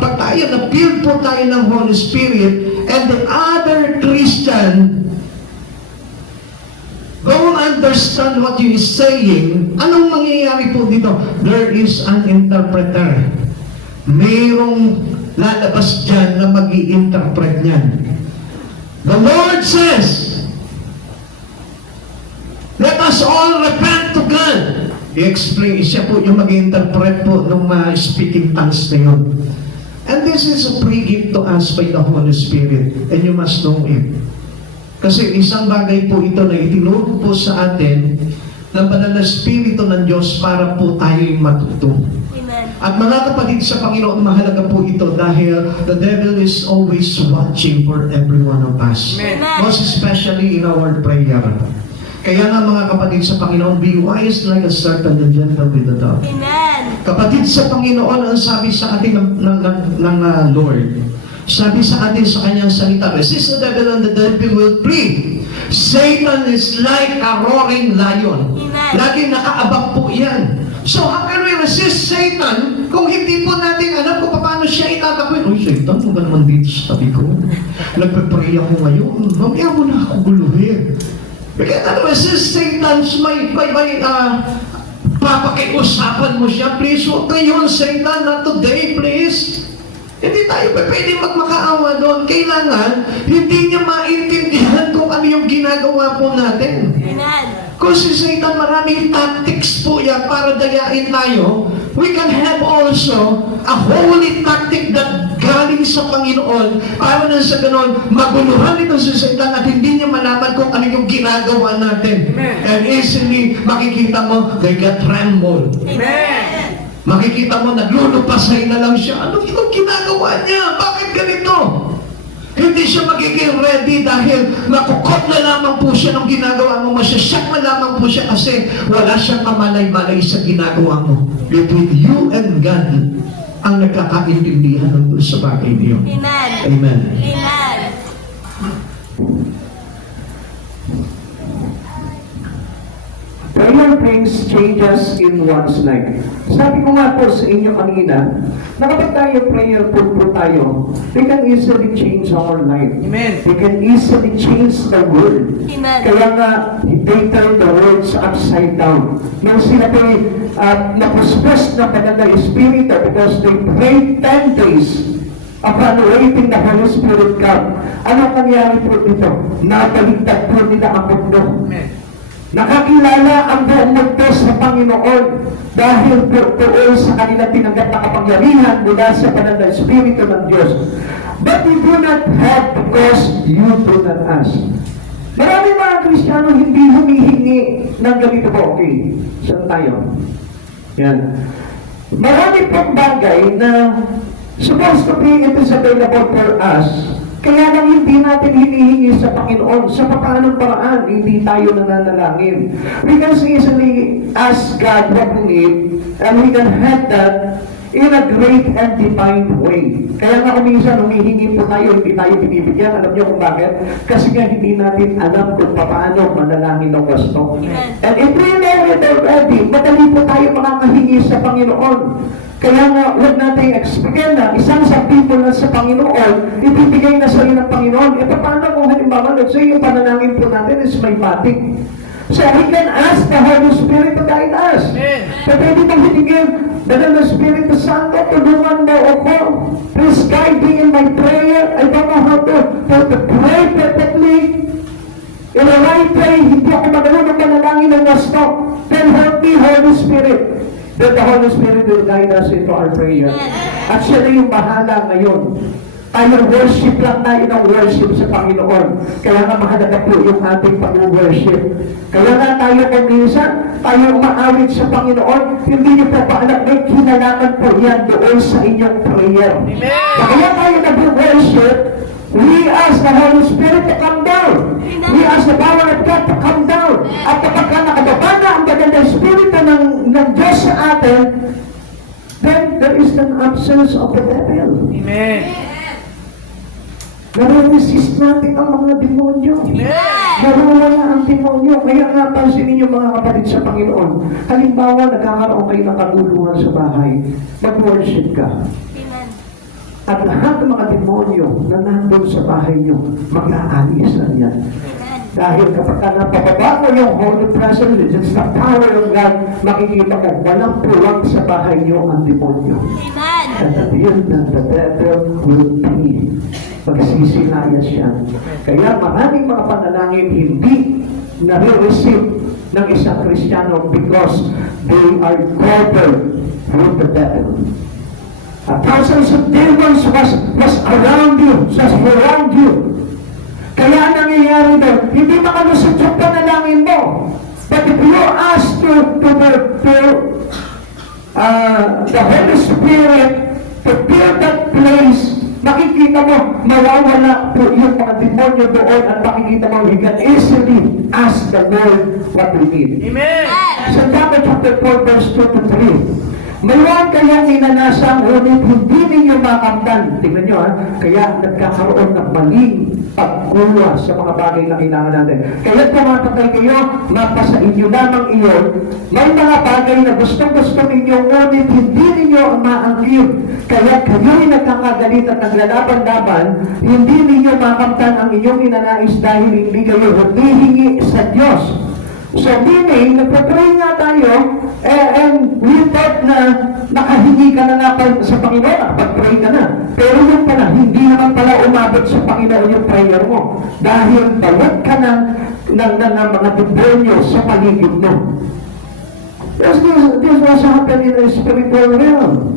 Pag tayo na-feel po tayo ng Holy Spirit, and the other Christian don't understand what you is saying, anong mangyayari po dito? There is an interpreter. Mayroong lalabas dyan na mag-i-interpret niyan. The Lord says, let us all repent to God. I-explain, siya po yung mag-i-interpret po ng speaking tongues na yun. And this is a free gift to us by the Holy Spirit, and you must know it. Kasi isang bagay po ito na itinuro po sa atin ng banal na Espiritu ng Diyos para po tayo'y matuto. Amen. At mga kapatid sa Panginoon, mahalaga po ito dahil the devil is always watching for every one of us. Amen. Most especially in our prayer. Kaya nga mga kapatid sa Panginoon, be wise like a serpent and gentle with the dove. Amen. Kapatid sa Panginoon, ang sabi sa atin ng Lord, sabi sa atin sa kanyang salita, resist the devil and the devil will flee. Satan is like a roaring lion. Amen. Lagi nakaabang po yan. So how can we resist Satan kung hindi po natin alam kung paano siya itatakwin? Uy, Satan, huwag ka naman dito sa tabi ko. Nagpe-pray ako ngayon. Mamaya mo na ako guluhin. We cannot resist Satan's papakiusapan mo siya. Please, huwag ngayon, Satan, not today, please. Hindi tayo pwede magmakaawa doon. Kailangan, hindi niya maintindihan kung ano yung ginagawa po natin. Amen. Kung si Satan, maraming tactics po yan para dayain tayo. We can have also a holy tactic that galing sa Panginoon para na sa ganon, maguluhan ito si Satan at hindi niya malaman kung ano yung ginagawa natin. Amen. And easily, makikita mo, they get tremble. Amen. Makikita mo, naglulupasay na lang siya. Ano yung ginagawa niya? Bakit ganito? Hindi siya magiging ready dahil nakukot na lamang po siya ng ginagawa mo. Masasyak na lamang po siya kasi wala siyang mamalay-malay sa ginagawa mo. Between you and God ang nagkakaintindihan ng sa bagay niyo. Amen. Amen. Amen. Prayer brings changes in one's life. Sabi ko nga po sa inyo kanina, na kapag tayo prayerful po tayo, we can easily change our life. Amen. We can easily change the world. Amen. Kaya nga, they turn the words upside down. Nung sila po napuspos na Banal na Espiritu because they prayed 10 days upon waiting the Holy Spirit come. Anong nangyari po dito? Nabaligtad po nila ang mundo. Nakakilala ang buong dahil doon sa kanilang tinanggap na kapangyarihan mula sa banal na Espiritu ng Diyos. But you do not have because you do not ask. Marami mga Kristiyano hindi humihingi ng ganito po. Okay, saan tayo? Yan. Marami pong bagay na supposed to be it is available for us. Kaya lang hindi natin hinihingi sa Panginoon. Sa paanong paraan, hindi tayo nananalangin. We can easily ask God what we need, and we can have that in a great and divine way. Kaya nga minsan humihingi po tayo, hindi tayo binibigyan. Alam niyo kung bakit? Kasi nga hindi natin alam kung paano manalangin ng gusto. And if we know it already, madali po tayo makakahingi sa Panginoon. Kaya nga, huwag natin expect na isang sabihin mo na sa Panginoon, ibibigay na sa iyo ng Panginoon. E paano kung halimbawa, let's say, yung panalangin po natin is may matik. So we can ask the Holy Spirit to guide us. Pwede itong hitigin, Banal na Espiritu Santo, tulungan mo ako. Please guide me in my prayer. I don't know how to pray perfectly. In the right way, hindi ako magaling ng panalangin ng gusto. Then help me, Holy Spirit. Then the Holy Spirit will guide us into our prayer. At siya na yung bahala ngayon. Tayo worship lang tayo ng worship sa Panginoon. Kaya nga mahalaga po yung ating pag-worship. Kaya nga tayo kung minsan, tayo umaawit sa Panginoon, hindi niyo po paanak, may kinalaman po yan doon sa inyong prayer. Kaya tayo nag-worship, we ask the Holy Spirit to come down. We ask the power of God to come down. At kapag nakababa na ang banal na Espiritu ng Diyos sa atin, then there is an absence of the devil. Amen. Nare-resist natin ang mga demonyo. Nawawala ang demonyo. Kaya nga pansinin niyo mga kapatid sa Panginoon. Halimbawa, nagkakaroon kayo ng kaguluhan sa bahay. Mag-worship ka. At lahat ng mga demonyo na nandun sa bahay niyo, mag-aalisan yan. Dahil kapag ka napapaba mo yung Holy Presence, it's the power of God, makikita ka, walang puwang sa bahay niyo ang demonyo. And at the end, the devil will be. Magsisilayas siya. Kaya maraming mga panalangin hindi nare-receive ng isang Kristiyano because they are covered with the devil. Thousands of demons was around you, just around you. Kaya nangyayari doon, hindi makalusot yung panalangin mo. But if you ask the Holy Spirit to fill that place, makikita mo, mawawala po yung mga demonyo doon at makikita mo, we can easily ask the Lord what we need. Amen. Sa Daniel chapter 4, verse 2 to 3, mayroon kayang ninanasang ngunit hindi ninyo makamtan. Tingnan nyo kaya nagkakaroon ng maling pagkuha sa mga bagay na kailangan natin. Kaya tumatakay kayo, mapasa inyo lamang iyon. May mga bagay na gustong-gusto ninyo, ngunit hindi ninyo maangkin. Kaya kayo'y nagkakagalit at naglalaban-laban, hindi ninyo makamtan ang inyong inanais dahil hindi kayo humihingi sa Diyos. So meaning, nagpapray nga tayo, and we thought na nakahingi ka na nga sa Panginoon, nakapag-pray ka na. Pero yung pala, hindi naman pala umabot sa Panginoon yung prayer mo. Dahil bawat ka ng mga demonyo sa paligid mo. This was happening in the spiritual realm.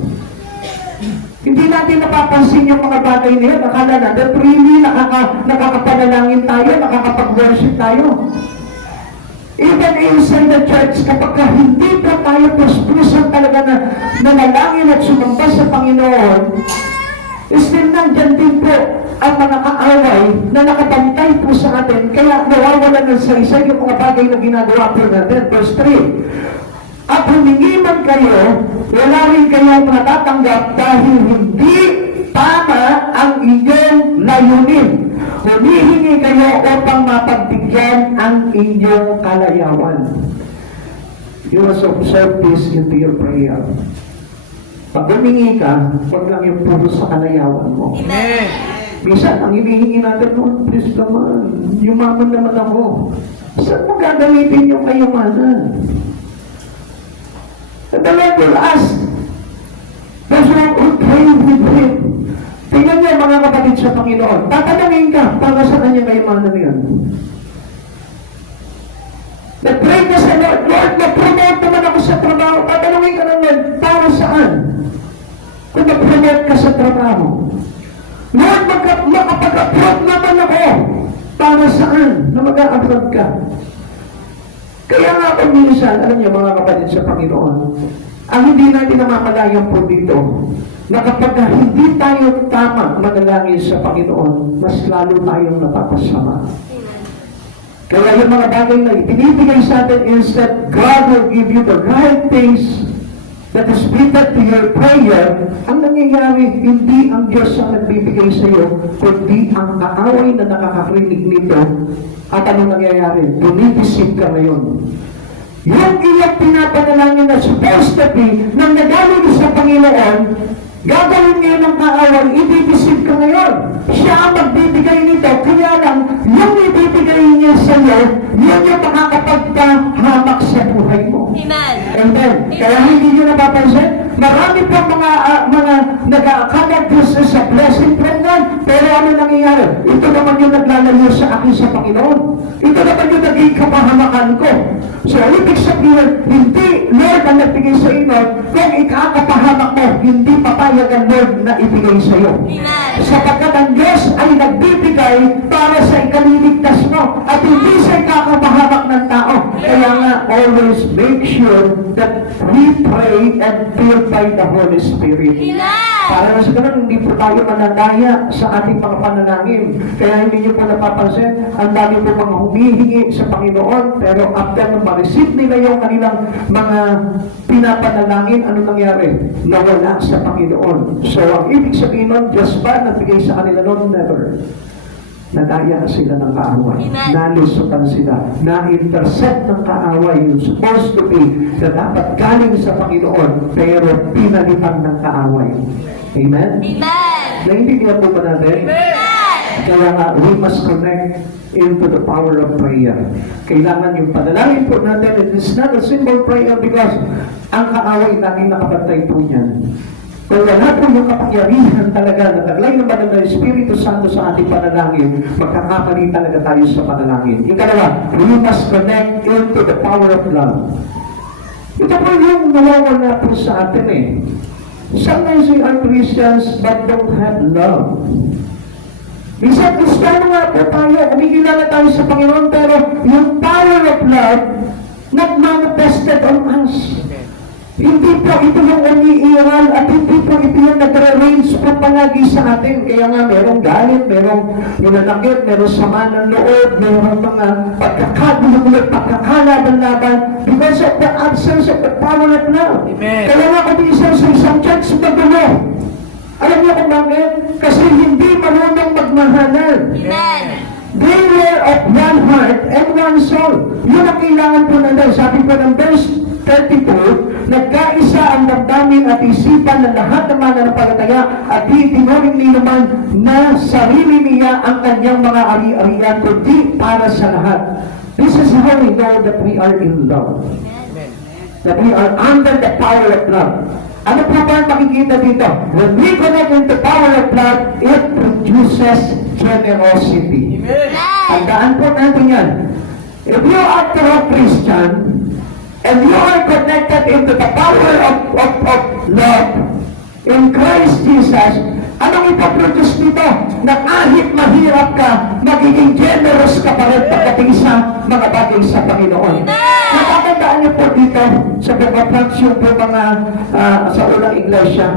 Hindi natin napapansin yung mga bagay na yun. Akala natin, really, nakakapanalangin tayo, nakakapag-worship tayo. Even inside the church, kapag hindi pa tayo puspusan talaga na nanalangin at sumamba sa Panginoon, still nandyan din po ang mga kaaway na nakabantay po sa atin, kaya nawawala ng saysay yung mga bagay na ginagawa po natin. Verse 3, at humingi man kayo, wala rin kayong matatanggap dahil hindi tama ang inyong layunin. Humihingi kayo upang mapagbigyan ang inyong kalayawan. You must observe this into your prayer. Pag humingi ka, huwag lang yung puro sa kalayawan mo. Amen. Minsan, ang hinihingi natin, Lord, please naman, yumaman naman ako. Saan mo gagamitin yung kayamanan? And the Lord will ask, those who pray with Him. Tingnan niyo mga kapatid sa Panginoon. Tatanungin ka para sa kanyang kayamanan yan. Nag-pray ka sa Lord, Lord, mag-promote naman ako sa trabaho. Tatanungin trabaho. Lord, makapag-approve naman ako. Para saan? Na mag-a-approve ka. Kaya nga po minsan, alam niyo mga kapatid sa Panginoon, ang hindi natin namamalayan po dito, na kapag hindi tayo tama manalangin sa Panginoon, mas lalo tayong napapasama. Kaya yung mga bagay na ibinibigay sa atin is that God will give you the right things that is fitted to your prayer. Ang nangyayari, hindi ang Diyos ang nagbibigay sa iyo, kundi ang kaaway na nakakarinig nito. At anong nangyayari? Dumitisip ka ngayon. Yung iyong pinapanalangin na supposed to be, nang nagaling sa Panginoon, gagawin ngayon ng kaaway, ibibisip ka ngayon. Siya ang magbibigay nito, kaya lang, yung ibibigay niya sa iyo, yun yung makakapagpahamak sa buhay mo. Amen. Amen. Kaya hindi nyo napapansin, marami pa mga nag-aakala this is a blessing from God. Pero ano nangyayari? Ito naman yung naglalayo sa akin sa Panginoon. Ito naman yung naging kapahamakan ko. So, ibig sabihin, hindi Lord ang nagbigay sa iyo, kung ikakapahamak mo, hindi papayag ang Lord na ibigay sa iyo. Amen. Sapagkat ang Diyos ay nagbibigay para sa ikaliligtas mo at hindi sa ikakapahamak ng tao. Kaya nga, always make sure that we pray and filled by the Holy Spirit. Amen. Para sa ganun, hindi po tayo manandaya sa ating mga panalangin. Kaya hindi nyo po napapansin, ang dami po mga humihingi sa Panginoon, pero after na ma-receive nila yung kanilang mga pinapanalangin, ano nangyari? Nawala sa Panginoon. So, ang ibig sabihin nun, Diyos ba nagbigay sa kanila nun? Never. Nadaya sila ng kaaway. Amen. Nalusutan sila. Na-intercept ng kaaway yung supposed to be na dapat galing sa Panginoon, pero pinalitan ng kaaway. Amen? Amen. Naintindihan po ba natin? Kaya nga, we must connect into the power of prayer. Kailangan yung panalangin po natin, it is not a simple prayer because ang kaaway laging nakabantay po niyan. Kung wala po yung kapangyarihan talaga na taglay ng banal na Espiritu Santo sa ating panalangin, magkakamali talaga tayo sa panalangin. Ikalawa, we must connect into the power of love. Ito po yung nawawala po sa atin eh. Sometimes we are Christians but don't have love. Minsan Kristiyano nga po tayo, kumikilala tayo sa Panginoon, pero yung power of love not manifested on us. Hindi po ito yung umiiral at hindi po ito yung nag-range po palagi sa atin. Kaya nga merong galit, merong nanakit, merong sama ng loob, merong mga pagkakalaban-laban because of the absence of the power of love. Amen. Kaya nga kung isa sa isang church magulo. Alam niyo kung bakit? Kasi hindi marunong magmahalan. Amen. They were of one heart and one soul. Yun ang kailangan po natin. Sabi po ng verse 32, nagkaisa ang damdamin at isipan ng lahat ng mananampalataya at di tinuring ni naman na sarili niya ang kanyang mga ari-arian kundi para sa lahat. This is how we know that we are in love. That we are under the power of love. Ano po ba ang makikita dito? When we connect with the power of love, it produces generosity. Tandaan po natin yan. If you are a true Christian, and you are connected into the power of love in Christ Jesus, anong ipaproduce nito? Na kahit mahirap ka, magiging generous ka pa rin pagdating sa mga bagay sa Panginoon. Nakakandaan niyo po dito sa mga fraction po mga sa ulang iglesia,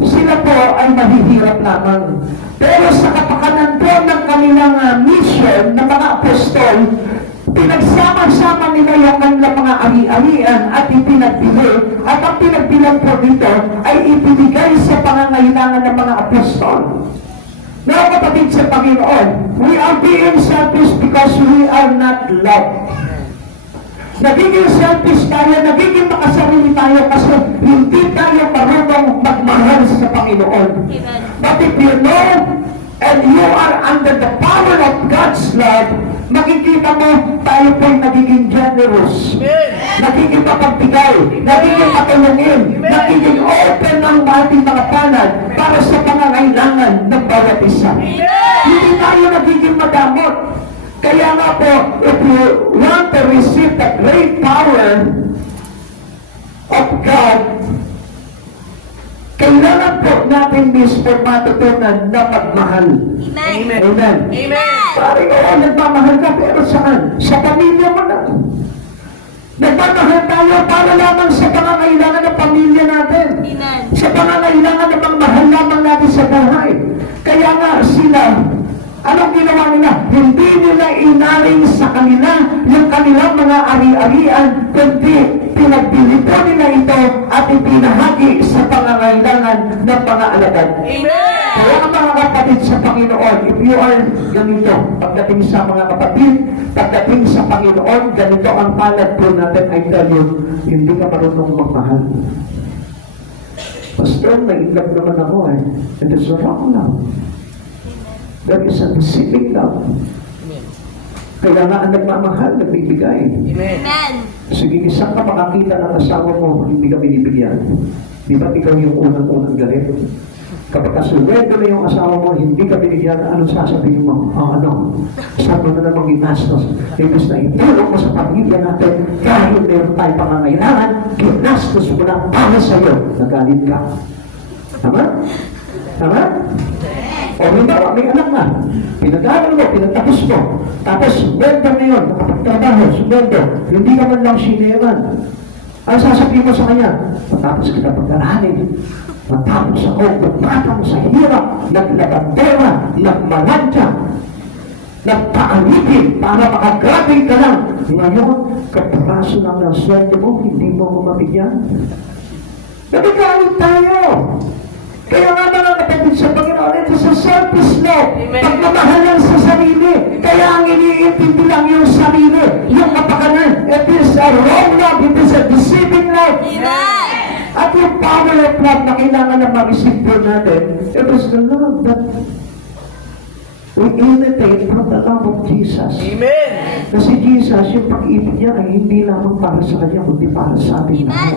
sila po ay mahihirap lamang. Pero sa kapakanan po ng kanilang mission ng mga apostol, pinagsama-sama nila yung kanilang mga ari-arian at ipinagpili. At ang pinagbilang po dito ay ibinigay sa pangangailangan ng mga apostol. Mga kapatid sa Panginoon, we are being selfish because we are not loved. Nagiging selfish tayo, nagiging makasarili tayo kasi hindi tayo marunong magmahal sa Panginoon. But if you know and you are under the power of God's love, makikita mo tayo po'y nagiging generous, nagiging mapagbigay, nagiging matulungin, nagiging open ang ating mga palad para sa pangangailangan ng bawat isa. Hindi tayo nagiging madamot. Kaya nga po, if you want to receive the great power of God, kailangan po natin is for matutunan na pagmahal. Amen. Amen. Amen. Pare, oo, nagmamahal ka, pero saan? Sa pamilya mo na. Nagmamahal tayo para lamang sa pangangailangan ng pamilya natin. Amen. Sa pangangailangan ng mga mahal lamang natin sa buhay. Kaya nga sila, anong ginawa nila? Hindi nila inaring sa kanila yung kanilang mga ari-arian, kundi pinagbili po nila ito at ipinahagi sa pangangailangan ng mga alagad. Amen. Kaya mga kapatid sa Panginoon, if you are ganito, pagdating sa mga kapatid, pagdating sa Panginoon, ganito ang palad po natin, I tell you, hindi ka marunong magmahal. Pastor, nag-inlove naman ako eh. And it's wrong love. That is a deceiving love. Kaya nga ang nagmamahal, nagbibigay. Amen. Sige, isang ka makakita ng asawa mo, hindi ka binibigyan. Di ba ikaw yung unang-unang galit? Kapag kasuwento na yung asawa mo, hindi ka binigyan, anong sasabihin mo? Ano? Saan mo na namang ginastos? Ibig na itulong mo sa pamilya natin, kahit meron tayo pangangailangan, ginastos mo na para sa'yo. Nagalit ka. Tama? Tama? O hindi, may anak na. Pinag-aaral mo, pinagtapos mo. Tapos, sweldo na yun, nakapagtrabaho, sweldo. Hindi ka man lang sineman. Ang sasabihin mo sa kanya, matapos kita pag-aralin. Matapos ako, nagpata mo sa hirap, naglabandera, nagmalantya, nagpaalipin para makagraduate ka lang. Ngayon, kaparaso lang ng sweldo mo, hindi mo ko mabigyan. Nagagalit tayo. Kaya nga mga kapatid sa Panginoon, ito sa selfish love, pagmamahal lang sa sarili. Kaya ang iniintindi lang yung sarili, yung kapakanan. It is a wrong love, it is a deceiving love. Amen. At yung power of love na kailangan na ma-receive po natin, it is the love that we imitate from the love of Jesus. Amen. Kasi Jesus, yung pag-ibig niya ay hindi lamang para sa kanya, kundi para sa ating lahat.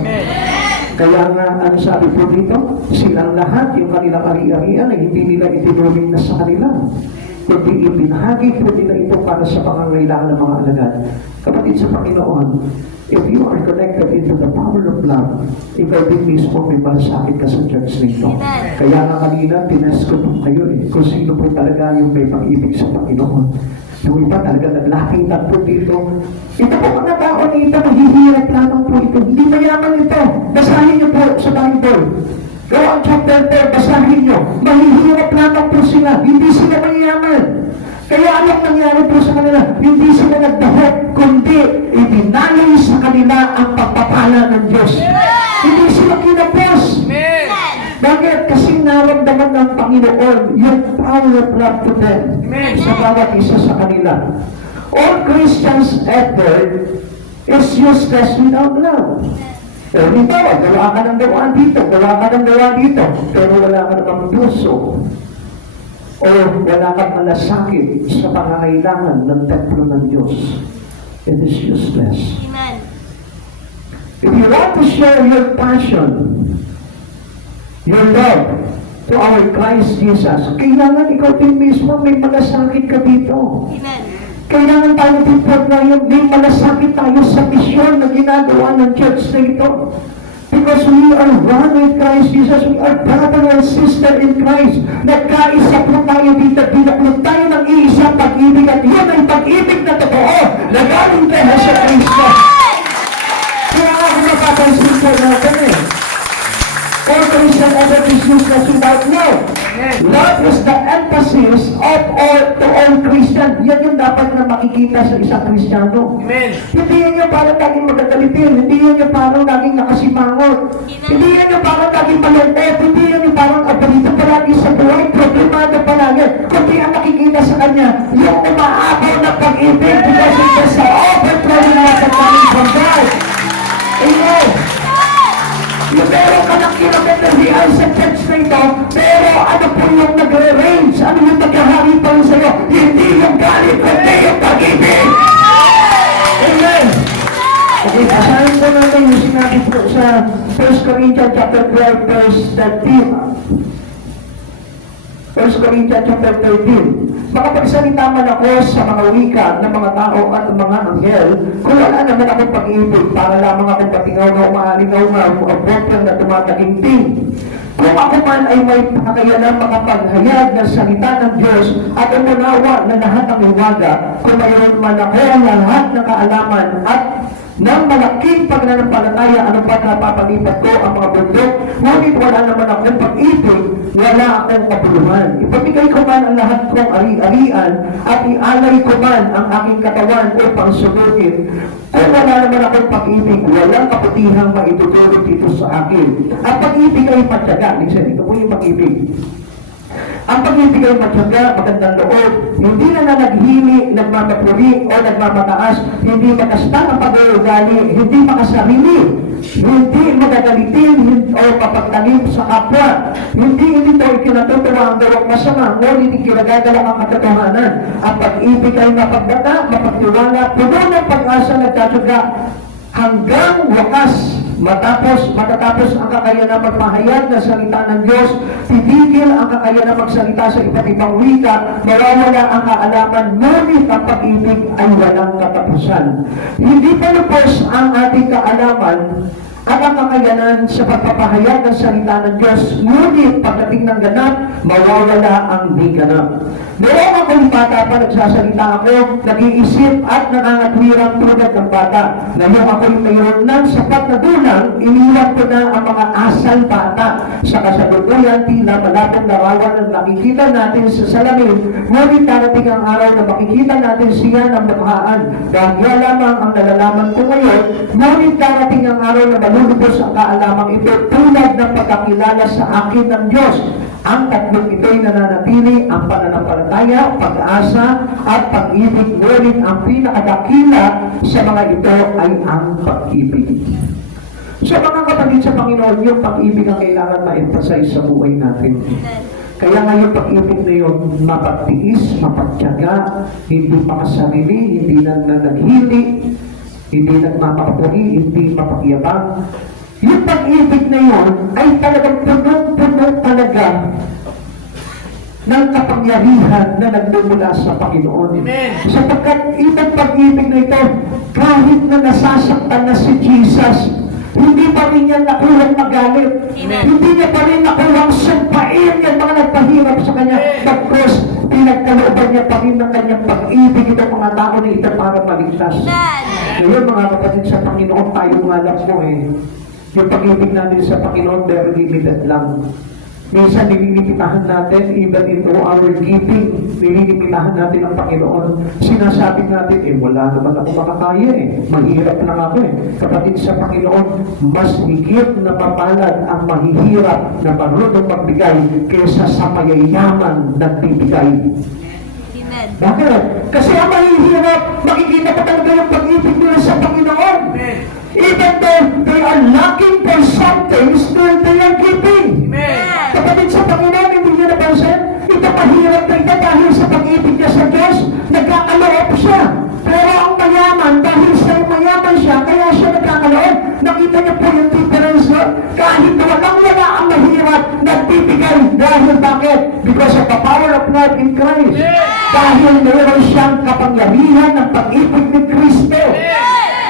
Kaya nga, ano sabi po dito, silang lahat, yung kanilang ari-arian ay hindi nila itinuring na sa kanila. Kundi ibinahagi po nila ito para sa pangangailangan ng mga alagad. Kapatid sa Panginoon, if you are connected into the power of love, ikaw din mismo may malasakit ka sa church nito. Kaya nga kanina, tinest ko po kayo kung sino po talaga yung may pag-ibig sa Panginoon. Yung iba talaga naglaking po dito. Ito po mga tao dito, mahihirap lamang po ito. Hindi mayaman ito. Basahin niyo po sa Bible. Gawang chapter 4, basahin niyo. Mahihirap lamang po sila. Hindi sila mayaman. Kaya anong nangyari po sa kanila? Hindi sila nagdahot, kundi ibinalay sa kanila ang pagpapala ng Diyos. Hindi sila kinapos. Bakit? Kasi naramdaman ng Panginoon yung power of love to them sa bawat isa sa kanila. All Christians effort is useless without love. Pero dito, gawa ka ng gawaan dito, gawa ka ng gawaan dito, pero wala ka namang puso. O wala kang malasakit sa pangangailangan ng templo ng Diyos. It is useless. Amen. If you want to share your passion, your love to our Christ Jesus, kailangan ikaw din mismo may malasakit ka dito. Amen. Kailangan tayo din po na yung may malasakit tayo sa misyon na ginagawa ng church na ito. Because we are one with Christ Jesus, we are brother and sister in Christ. Nagkaisa po tayo dito, binaklog tayo ng iisang pag-ibig at yun ay pag-ibig na totoo na galing kay Heso Kristo. Kaya nga kung napapansin po natin all Christian effort is useless without love. Love is the emphasis of all Christian. Yan yung dapat na makikita sa isang Kristiyano. Amen. Hindi yan yung parang laging magagalitin. Hindi yan yung parang laging nakasimangot. Hindi yan yung parang laging malungkot. Hindi yan yung parang abalito palagi sa buhay. Problemado palagi. Kundi ang nakikita sa kanya, yung umaapaw na pag-ibig because it is the overflowing love of coming from God. Amen. Yung meron ka ng kilometer real sa church na ito, pero ano po yung nagre-range? Ano yung naghahari pa rin sa'yo? Hindi yung galit, kundi yung pag-ibig! Amen! Okay, basahin po natin yung sinabi po sa 1 Corinthians chapter 12, verse 13. 1 Corinthians chapter 13. Makapagsalita man ako sa mga wika ng mga tao at mga anghel, kung wala naman akong pag-ibig, para lamang akong patingaw na umaalingaw nga ang botang na tumataginting. Kung ako man ay may kakayanan makapaghayag ng salita ng Diyos at umunawa na lahat ng iwaga, kung mayroon man ako ang lahat ng kaalaman at ng malaking pagnanampalataya, ano pa napapalipat ko ang mga bundok, ngunit wala naman akong pag-ibig, wala akong kapuluhan. Ipamigay ko man ang lahat kong ari-arian at ialay ko man ang aking katawan upang sunugin. Kung wala naman akong pag-ibig, walang kaputihang maitutulog dito sa akin. Ang pag-ibig ay matyaga. Listen, ito po yung pag-ibig. Ang pag-ibig ay matyaga, magandang loob, hindi na naghihili, nagmamapuri o nagmamataas, hindi makastan ang pag-uugali, hindi makasarili, hindi magagalitin o papagtalim sa kapwa, hindi ito ikinatutuwa ang gawang masama, ngunit ikinagagala ang katotohanan. Ang pag-ibig ay mapagdata, mapagtiwala, puno ng pag-asa, nagtatyaga hanggang wakas. Matatapos ang kakayanan magpahayag ng salita ng Diyos, titigil ang kakayanan magsalita sa iba't ibang wika, mawawala ang kaalaman, ngunit ang pag-ibig ay walang katapusan. Hindi pa lupos ang ating kaalaman at ang kakayanan sa pagpapahayag ng salita ng Diyos, ngunit pagdating ng ganap, mawawala ang di ganap. Noong ako'y bata pa, nagsasalita ako, nag-iisip at nangangatwirang tulad ng bata. Ngayon ako'y mayroon ng sapat na dulang, iniwan ko na ang mga asal bata. Sa kasalukuyan, tila malapong larawan ang nakikita natin sa salamin, ngunit darating ang araw na makikita natin siya ng mukhaan. Bahagya lamang ang nalalaman ko ngayon, ngunit darating ang araw na malulubos ang kaalamang ito tulad ng pagkakilala sa akin ng Diyos. Ang tatlong ito'y nananatili, ang pananampalataya, pag-asa, at pag-ibig. Ngunit ang pinakadakila sa mga ito ay ang pag-ibig. So mga kapatid sa Panginoon, yung pag-ibig ang kailangan ma-emphasize sa buhay natin. Kaya nga yung pag-ibig na yun, mapagtiis, mapagtiyaga, hindi makasarili, hindi naghili, hindi nagmamapuri, hindi mapagyabang. Yung pag-ibig na yun ay talagang punong-puno talaga ng kapangyarihan na nagmumula sa Panginoon. Amen. Sapagkat itong pag-ibig na ito, kahit na nasasaktan na si Jesus, hindi pa rin niya nakulang magalit. Amen. Hindi niya pa rin nakulang sumpain yung mga nagpahirap sa kanya. Bagkus, pinagkalooban niya pa rin ng kanyang pag-ibig itong mga tao na ito para maligtas. Ngayon mga kapatid sa Panginoon, tayo mga alam mo yung pag-ibig natin sa Panginoon, very limited lang. Minsan nililimitahan natin, even in our giving, nililimitahan natin ang Panginoon. Sinasabi natin, wala naman ako makakaya mahirap lang ako Kapatid sa Panginoon, mas higit na mapalad ang mahihirap na marunong magbigay kaysa sa mayayaman nagbibigay. Bakit? Kasi ang mahihirap, makikita pa talaga yung pag-ibig nila sa Panginoon. Even though they are lacking for something, still they are giving. Amen. Kapatid sa Panginoon, hindi niyo napansin? Ito mahirap na ito dahil sa pag-ibig niya sa Diyos, nagkakaloob siya. Pero ang mayaman, dahil sa mayaman siya, kaya siya nagkakaloob. Nakita niyo po yung difference doon? Kahit walang-wala ang mahirap, nagbibigay. Dahil bakit? Because of the power of God in Christ. Dahil mayroon siyang kapangyarihan ng pag-ibig ni Kristo.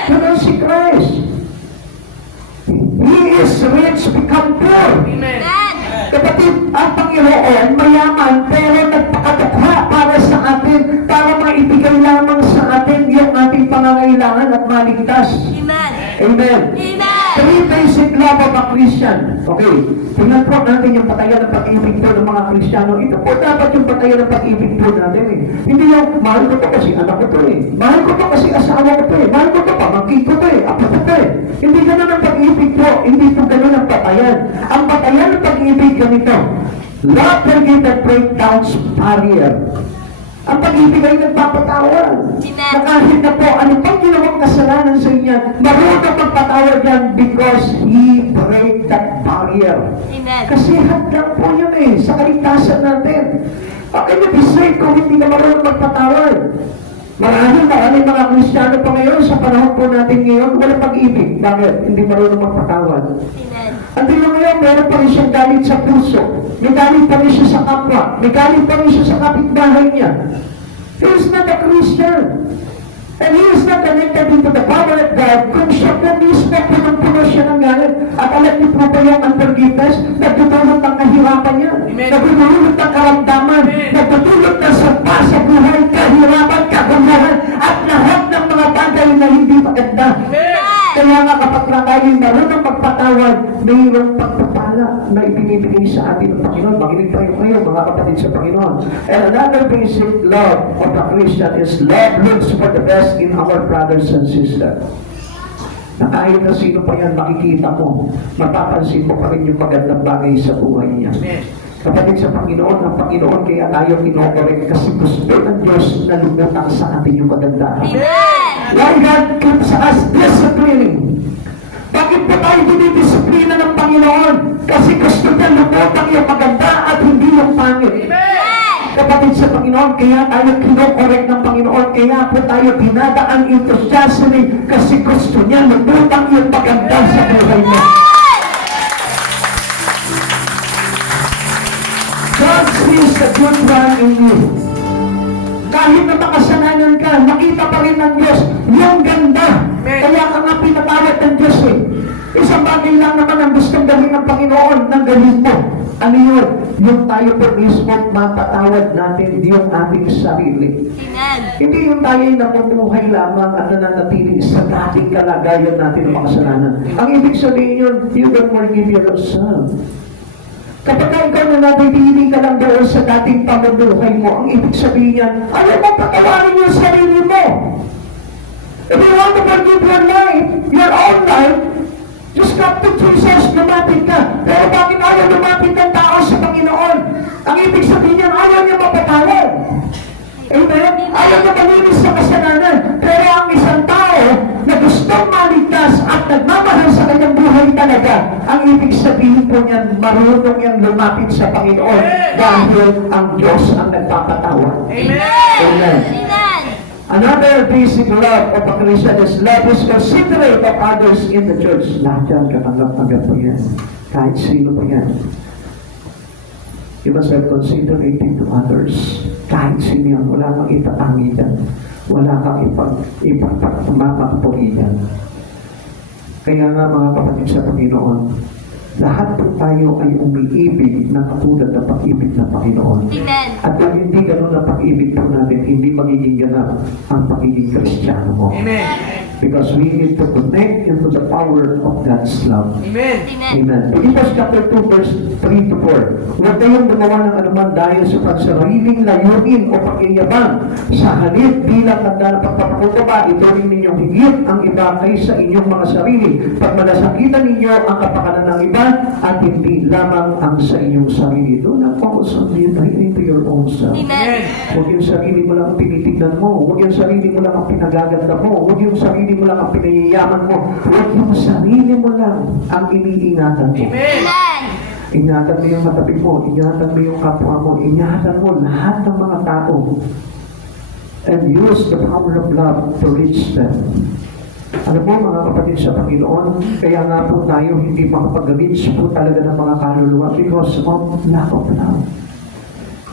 Ganun si Christ. He is rich, become poor. Amen. Kapatid, ang Panginoon, mayaman, pero nagpakatukha para sa atin, para maibigay lamang sa atin yung ating pangangailangan at maligtas. Amen. Three basic love of a Christian. Okay, tingnan po natin yung patayan ng pag-ibig po ng mga Kristiyano. Ito po dapat yung patayan ng pag-ibig po natin Hindi yung, mahal ko to kasi anak ko to Mahal ko to kasi asawa ko to Mahal ko to, pamangkin ko to apo ko to Hindi ganun ang pag-ibig po. Hindi po ganun ang patayan. Ang patayan ng pag-ibig ganito. Love forgive and break down barrier. Ang pag-ibig ay nagpapatawad. Na kahit na po, ano pang ginawang kasalanan sa inyo, marunong magpatawad yan because He break that barrier. Kasi hadlang po yun sa kaligtasan natin. How can you be saved kung hindi ka marunong magpatawad? Marami mga Kristiyano pa ngayon, sa panahon po natin ngayon, walang pag-ibig. Bakit? Hindi marunong magpatawad. At di ngayon, meron pa rin siyang galit sa puso. May galit pa rin siya sa kapwa. May galit pa rin siya sa kapitbahay niya. He is not a Christian. And he is not connected into the power of God. Kung siya po mismo, punong-puno siya ng galit. At alam niyo po ba yung unforgiveness? Nagtutulong kahirapan yan. Amen. Nagdudulot ng karamdaman. Amen. Nagdudulot ng sapa sa buhay, kahirapan, kaguluhan, at lahat ng mga bagay na hindi maganda. Amen. Kaya nga kapag na tayo marunong magpatawad, mayroong pagpapala na ibinibigay sa atin ng Panginoon. Makinig tayo kayo, mga kapatid sa Panginoon. And another basic love of a Christian is love looks for the best in our brothers and sisters. Na kahit na sino pa yan makikita mo, mapapansin mo pa rin yung magandang bagay sa buhay niya. Amen. Kapatid sa Panginoon, ang Panginoon kaya tayo kinokorek kasi gusto ng Diyos na lumutang sa atin yung kagandahan. Why God keeps us disciplining? Bakit pa tayo dinidisiplina ng Panginoon? Kasi gusto niya lumutang yung maganda at hindi yung pangit. Kapatid sa Panginoon, kaya tayo kinokorek ng Panginoon, kaya po tayo dinadaan enthusiasm kasi gusto niya lumutang yung maganda sa buhay niya. God sees the good one in you. Kahit na makasalanan ka, nakita pa rin ng Diyos yung ganda. Kaya ka nga pinatawad ng Diyos eh. Isang bagay lang naman ang gustong gawin ng Panginoon ng gawin mo. Ano yun? Yung tayo po mismo mapatawad natin yung ating sarili. Hindi yung tayo namumuhay lamang at nananatili sa dating kalagayan natin ng makasalanan. Ang ibig sabihin yun, you don't forgive yourself. Kapag ikaw na natitili ka lang doon sa dating pamumuhay mo, ang ibig sabihin yan, ayaw mo patawarin yung sarili mo. If you want to forgive your life, your own life, just come to Jesus, lumapit ka. Pero bakit ayaw lumapit ng tao sa Panginoon? Ang ibig sabihin yan, ayaw niya mapatawad. Amen? Ayaw niya malinis sa kasalanan. Pero ang isang tao na gustong maligtas at nagmamahal sa kanyang buhay talaga, ang ibig sabihin po niyan, marunong niyang lumapit sa Panginoon dahil ang Diyos ang nagpapatawad. Amen. Another basic love of a Christian is love is considerate of others in the church. Lahat yan, katanggap-tanggap po yan. Kahit sino po yan. You must have considerating to others. Kahit sino yan, wala kang itatangi yan. Wala kang ipagpapapuri yan. Kaya nga mga kapatid sa Panginoon, lahat po tayo ay umiibig na katulad ng pag-ibig ng Panginoon. Amen. At kung hindi ganun ang pag-ibig po natin, hindi magiging ganap ang pagiging Kristiyano mo. Amen. Because we need to connect into the power of God's love. Amen. Amen. Philippians chapter 2 verse 3 to 4. Huwag kayong gumawa ng anuman dahil sa pansariling layunin o pagyayabang. Sa halip bilang tanda ng pagpapakumbaba, ito rin ninyong higit ang iba kaysa inyong mga sarili. Pag malasakitan ninyo ang kapakanan ng iba at hindi lamang ang sa inyong sarili. Do not focus on into your own self. Amen. Huwag yung sarili mo lang ang tinitignan mo. Huwag yung sarili mo lang ang pinagaganda mo. Huwag yung sarili mo lang ang pinayayaman mo. Huwag yung sarili mo lang ang iniingatan mo. Amen. Ingatan mo yung matabi mo. Ingatan mo yung kapwa mo. Ingatan mo lahat ng mga tao. And use the power of love to reach them. Alam mo mga kapatid sa Panginoon, kaya nga po tayo hindi makapag-reach po talaga ng mga kaluluwa because of lack of love.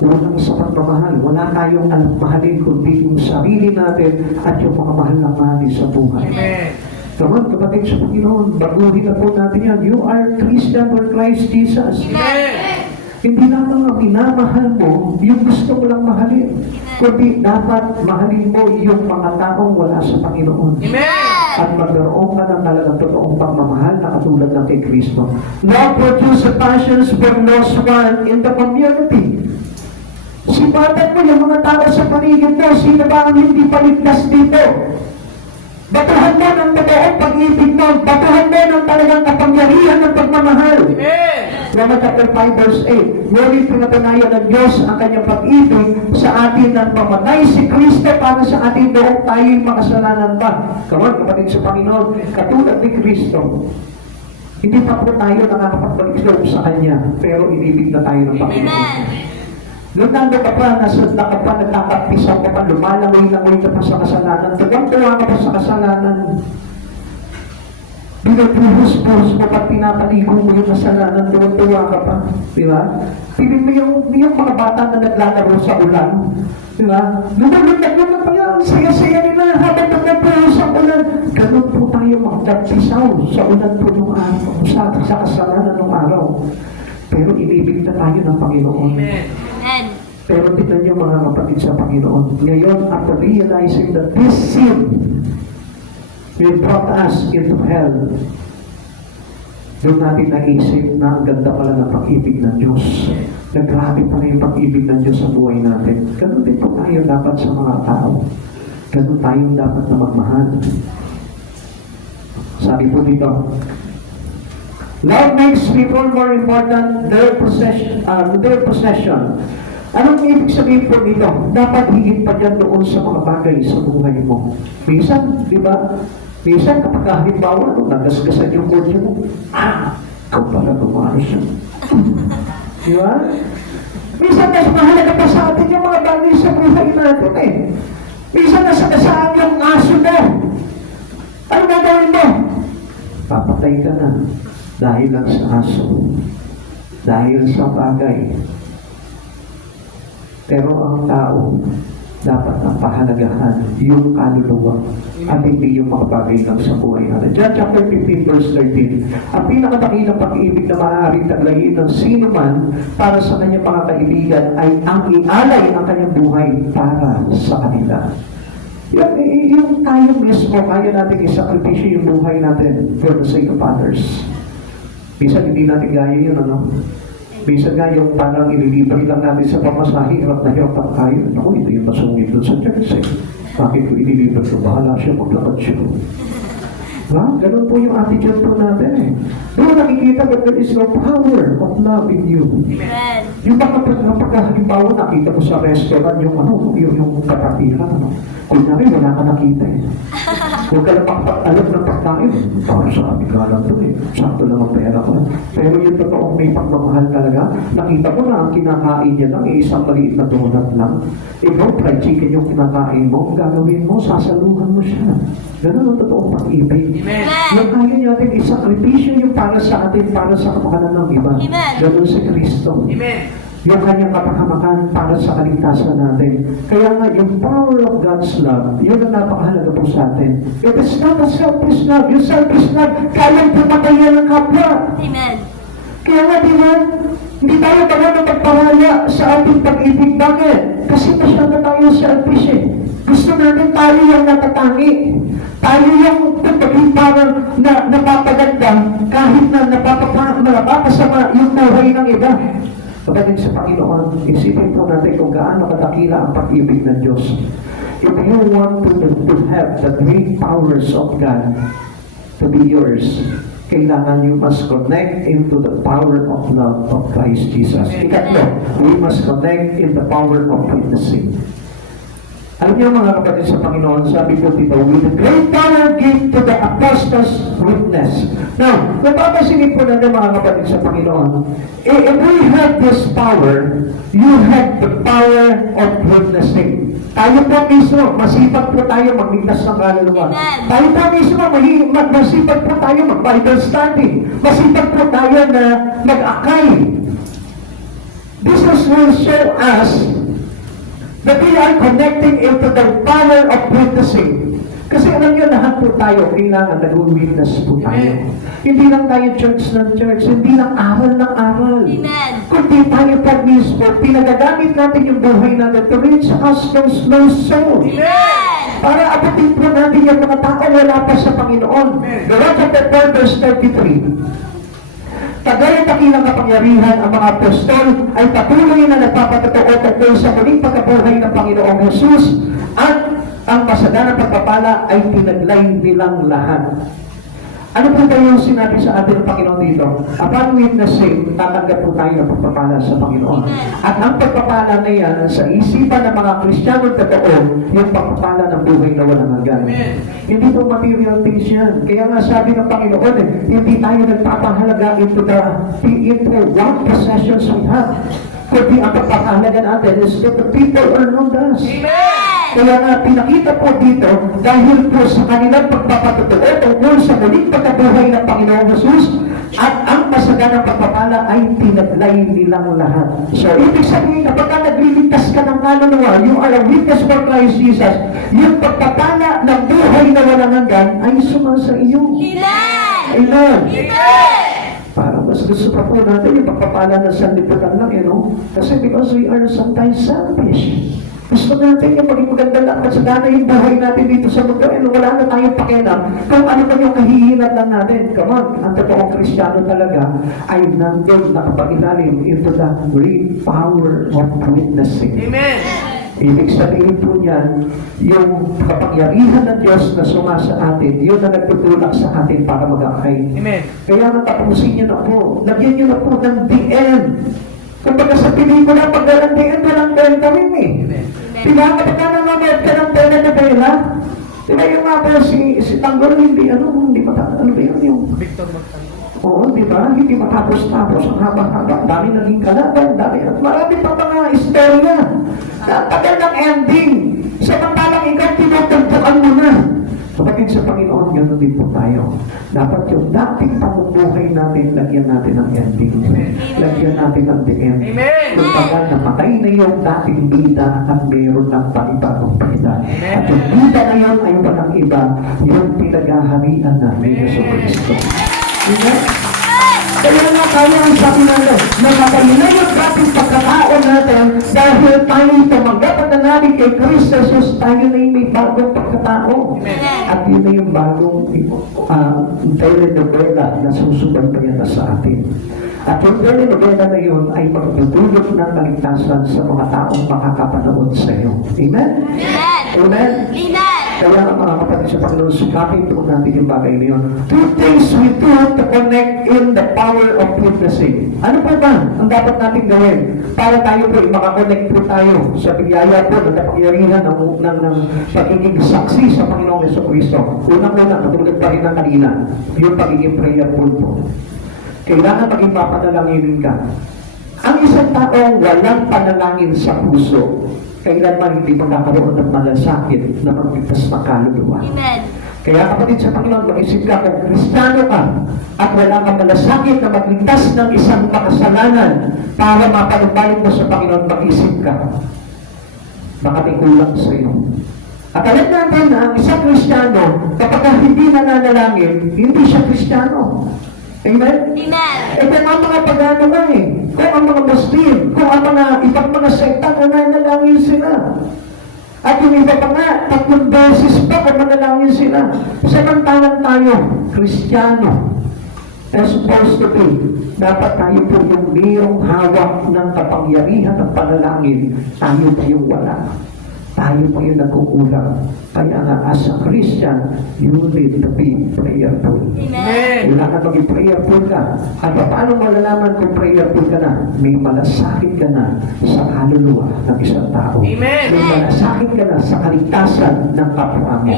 Walang sa pagmamahal. Wala tayong mahalin kundi yung sarili natin at yung mga mahal na mahal sa buhay. Amen. Come on, kapatid sa Panginoon, baguhin na po natin yan. You are Christian for Christ Jesus. Amen. Hindi lamang ang minamahal mo, yung gusto mo lang mahalin. Kundi dapat mahalin mo yung mga taong wala sa Panginoon. Amen. At magkaroon ka ng talagang totoong pagmamahal na katulad ng kay Kristo. Love produces passions for lost one in the community. Sipatan mo yung mga tao sa paligid mo, sino ba ang hindi paligtas dito? Batuhan mo ng totoong pag-ibig mo, batuhan mo ng talagang kapangyarihan ng pagmamahal. Amen. Romans chapter 5 verse 8, ngunit pinatunayan ng Diyos ang kanyang pag-ibig sa atin nang mamatay si Kristo para sa atin noong tayo'y makasalanan pa. Come on, kapatid sa Panginoon, katulad ni Kristo, hindi pa po tayo nakakapagpag-isip sa Kanya, pero inibig na tayo ng Panginoon. Amen. Nung nando ka pa, nasunda ka pa, nagkakapisaw ka pa, lumalangoy-langoy ka pa sa kasalanan, tuwang-tuwa ka pa sa kasalanan. Binupuhos-puhos mo pa, pinapaligo mo yung kasalanan, tuwang-tuwa ka pa. Di ba? Pili mo yung mga bata na naglalaro sa ulan. Di ba? Lumulundag naman pa yan, saya-saya nila habang nagpuhos ang ulan. Ganun po tayo magdagpisaw sa ulan po nung araw, sa kasalanan nung araw. Pero inibig na tayo ng Panginoon. Amen. Amen. Pero tignan niyo mga kapatid sa Panginoon. Ngayon, after realizing that this sin will brought us into hell, doon natin naisip na ang ganda pala ng pag-ibig ng Diyos. Naggrabe pala yung pag-ibig ng Diyos sa buhay natin. Ganun din po tayo dapat sa mga tao. Ganun tayo dapat na magmahal. Sabi po dito, love makes people more important their possession. Anong ibig sabihin po nito? Dapat higit pa dyan doon sa mga bagay sa buhay mo. Minsan, di ba? Minsan, kapag halimbawa, nagasgasan yung kotse mo, ikaw pala gumano siya. Di ba? Minsan, mas mahalaga pa sa atin yung mga bagay sa buhay natin eh. Minsan, nasagasaan yung aso mo. Ano gagawin mo? Papatay ka na dahil lang sa aso. Dahil sa bagay. Pero ang tao, dapat ang pahalagahan yung kaluluwa at hindi yung mga bagay lang sa buhay natin. John chapter 15 verse 13, ang pinakadakilang pag-ibig na maaaring taglayin ng sino man para sa kanyang mga kaibigan ay ang ialay ang kanyang buhay para sa kanila. Yung tayo mismo, kaya natin isakripisyo yung buhay natin for the sake of others. Minsan hindi natin gaya yun, ano? Minsan nga yung parang ililibre lang natin sa pamasahe, hirap na hirap ang tayo. Naku, ito yung masungit doon sa church eh. Bakit ko ililibre ko? Bahala siya, maglakad siya. Ha? Ganun po yung attitude po natin eh. Doon nakikita that there is no power of love in you. Amen. Yung kapag halimbawa nakita mo sa restaurant yung yung katapiran, ano? Kunyari, wala ka nakita eh. Huwag ka na alam ng pagkain. Para sa amin ka lang ito eh. Sakto lang ang pera ko. Pero yung totoong may pagmamahal talaga, nakita mo na ang kinakain niya lang, isang maliit na donut lang. Ikaw, fried chicken yung kinakain mo, ang gagawin mo, sasaluhan mo siya. Ganun ang totoong pag-ibig. Amen. Yung kaya natin isakripisyo yung para sa atin, para sa kapakanan ng iba. Amen. Ganun si Kristo. Amen. Yung kanyang kapahamakan para sa kaligtasan natin. Kaya nga, yung power of God's love, yun ang napakahalaga po sa atin. It is not a selfish love. Yung selfish love, kayang pumatayan ng kapwa. Amen. Kaya nga, di ba, hindi tayo talaga magparaya sa ating pag-ibig. Bakit? Kasi masyado tayo selfish eh. Gusto natin tayo yung natatangi. Tayo yung parang napapaganda kahit na napapasama yung buhay ng iba. Pagdating sa Panginoon, isipin po natin kung gaano kadakila ang pag-ibig ng Diyos. If you want to have the great powers of God to be yours, kailangan you must connect into the power of love of Christ Jesus. Ikatlo, we must connect in the power of witnessing. Alam niyo mga kapatid sa Panginoon, sabi ko dito, with the great power give to the apostles witness. Now, napapasilip po na mga kapatid sa Panginoon, if we have this power, you have the power of witnessing. Tayo po mismo, masipag po tayo magligtas ng kaluluwa. Amen. Tayo po mismo, masipag po tayo mag-Bible study. Masipag po tayo na mag-akay. This will show us that we are connecting into the power of witnessing. Kasi alam niyo, lahat po tayo, kailangan nag-witness po tayo. Hindi lang tayo church ng church, hindi lang aral ng aral. Amen. Kundi tayo po mismo, pinagagamit natin yung buhay natin to reach us those lost souls. Amen. Para abutin po natin yung mga tao wala pa sa Panginoon. Gawa chapter 4 verse 33. Kagaya dakilang kapangyarihan ang mga apostol ay patuloy na nagpapatotoo tungkol sa muling pagkabuhay ng Panginoong Jesus at ang masaganang pagpapala ay tinaglay nilang lahat. Ano po ba yung sinabi sa atin ng Panginoon dito? Upon witnessing, tatanggap po tayo ng pagpapala sa Panginoon. At ang pagpapala na yan, sa isipan ng mga Kristiyano totoo, yung pagpapala ng buhay na walang hanggan. Hindi po material things yan. Kaya nga sabi ng Panginoon, hindi tayo nagpapahalaga into what possessions we have. Kundi ang pagpapahalaga natin is that the people around us. Kaya nga pinakita po dito, dahil po sa kanilang pagpapatotoo tungkol sa muling pagkabuhay ng Panginoong Jesus at ang masaganang pagpapala ay tinaglay nilang lahat. So, ibig sabihin, kapag nagliligtas ka ng kaluluwa, you are a witness for Christ Jesus, yung pagpapala ng buhay na walang hanggan ay sumasa iyo. Amen. Amen. Amen. Para mas mas gusto pa po natin yung pagpapala ng sanlibutan lang, Kasi because we are sometimes selfish. Gusto natin yung maging maganda lang at sana yung buhay natin dito sa mundo, wala na tayong pakialam kung ano pa yung kahihinat lang natin. Come on, ang totoong Kristiyano talaga ay nandun nakapag-ilalim into the great power of witnessing. Amen. Ibig sabihin po niyan, yung kapangyarihan ng Diyos na sumasa atin, yun na nagtutulak sa atin para mag-akay. Amen. Kaya natapusin niyo na po, lagyan niyo na po ng DN. Kumbaga sa pelikula, pag walang DN, walang kami Amen. Diba, kapag ka nanonood ka ng telenovela, diba yung nga po si Tanggol, hindi matapos, ano ba yun? Victor Magtanggol. Oo, di ba? Hindi matapos-tapos ang haba-haba. Dami naging kalaban, dami. At marami pa mga istorya. Tagal ng ending. Samantalang ikaw, tinutugtukan mo na. Kapatid sa Panginoon, gano'n din po tayo. Dapat yung dating pamumuhay natin, lagyan natin ng ending. Lagyan natin ng the end. Amen. Kumbaga, namatay na yung dating bida at mayroon ng panibagong bida. At yung bida na yun ay walang iba, yung pinaghaharian na ni Yesu Cristo. Amen? Kaya nga tayo ang sabi natin, namatay na yung dating pagkatao natin dahil tayo tumanggap at nanali kay Kristo Jesus, tayo na yung may bagong pagkatao. At yun na yung bagong telenovela na susubaybayan na sa atin. At yung telenovela na yun ay magdudulot ng kaligtasan sa mga taong makakapanood sa iyo. Amen? Amen? Kaya mga kapatid sa Panginoon, sukapin po natin yung bagay na yun. Two things we do to connect in the power of witnessing. Ano po ba ang dapat natin gawin? Para tayo po, makakonect po tayo sa biyaya po ng kapangyarihan ng pagiging saksi sa Panginoong Jesucristo. Unang-una, katulad pa rin ng kanina, yung pagiging prayerful po. Kailangan maging mapanalanginin ka. Ang isang taong walang panalangin sa puso, kailanman hindi magkakaroon ng malasakit na magligtas ng kaluluwa. Kaya kapatid sa Panginoon, mag-isip ka kung Kristiyano ka at wala kang malasakit na magligtas ng isang makasalanan para mapanumbalik mo sa Panginoon, mag-isip ka. Baka may kulang sa iyo. At alam natin na ang isang Kristiyano, kapag hindi nananalangin, hindi siya Kristiyano. Amen? Eh kung ang mga pagano nga kung ang mga Muslim, kung ang mga ibang mga sekta, nananalangin sila. At yung iba pa nga, 3 beses pa kung manalangin sila. Samantalang tayo, Kristiyano, as supposed to be, dapat tayo po yung mayroong hawak ng kapangyarihan ng panalangin, tayo po yung wala. Tayo po yung nagkukulang. Kaya nga, as a Christian, you need to be prayerful. Kailangan maging prayerful ka. At paano malalaman kung prayerful ka na? May malasakit ka na sa kaluluwa ng isang tao. Amen. May malasakit ka na sa kaligtasan ng kapwa mo.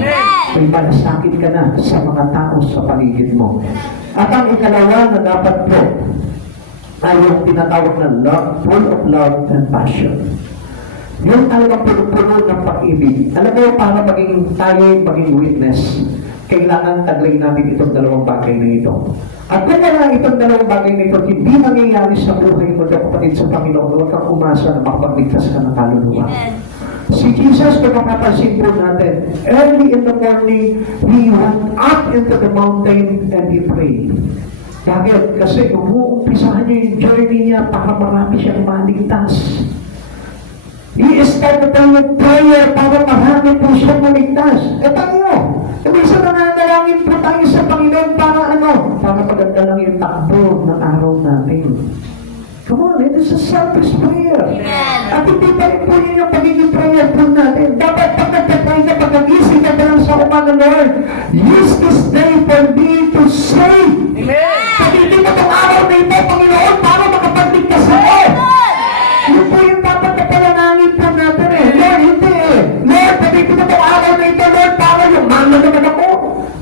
May malasakit ka na sa mga tao sa paligid mo. At ang ikalawa na dapat po ay yung tinatawag na love, full of love and passion. Yung talagang puno-puno ng pag-ibig. Alam mo, para maging witness, kailangan taglay natin itong dalawang bagay na ito. At kung wala itong dalawang bagay na ito, hindi mangyayari sa buhay mo, kapatid sa Panginoon, huwag kang umasa na makapagligtas ka ng kaluluwa. Si Jesus, kung makapansin po natin, early in the morning, He went up into the mountain and He prayed. Bakit? Kasi umuumpisahan niya yung journey niya para marami siyang maligtas. He started with prayer para marami po siyang maligtas. Tayo, minsan nananalangin po tayo sa Panginoon para ano? Para maganda lang yung takbo ng araw natin. Come on, it is a selfish prayer. At hindi pa rin po yun yung pagiging prayerful natin. Dapat pag nagtatry ka, pag-agising ka lang sa umaga, Lord, use this day for me to save. Pag-ibig mo itong araw na ito, Panginoon, para makapagligtas ako. Yun po yung dapat na palanangin po natin Lord, hindi Lord, pag-ibig mo itong araw na ito, Lord, para yung mana naman ako.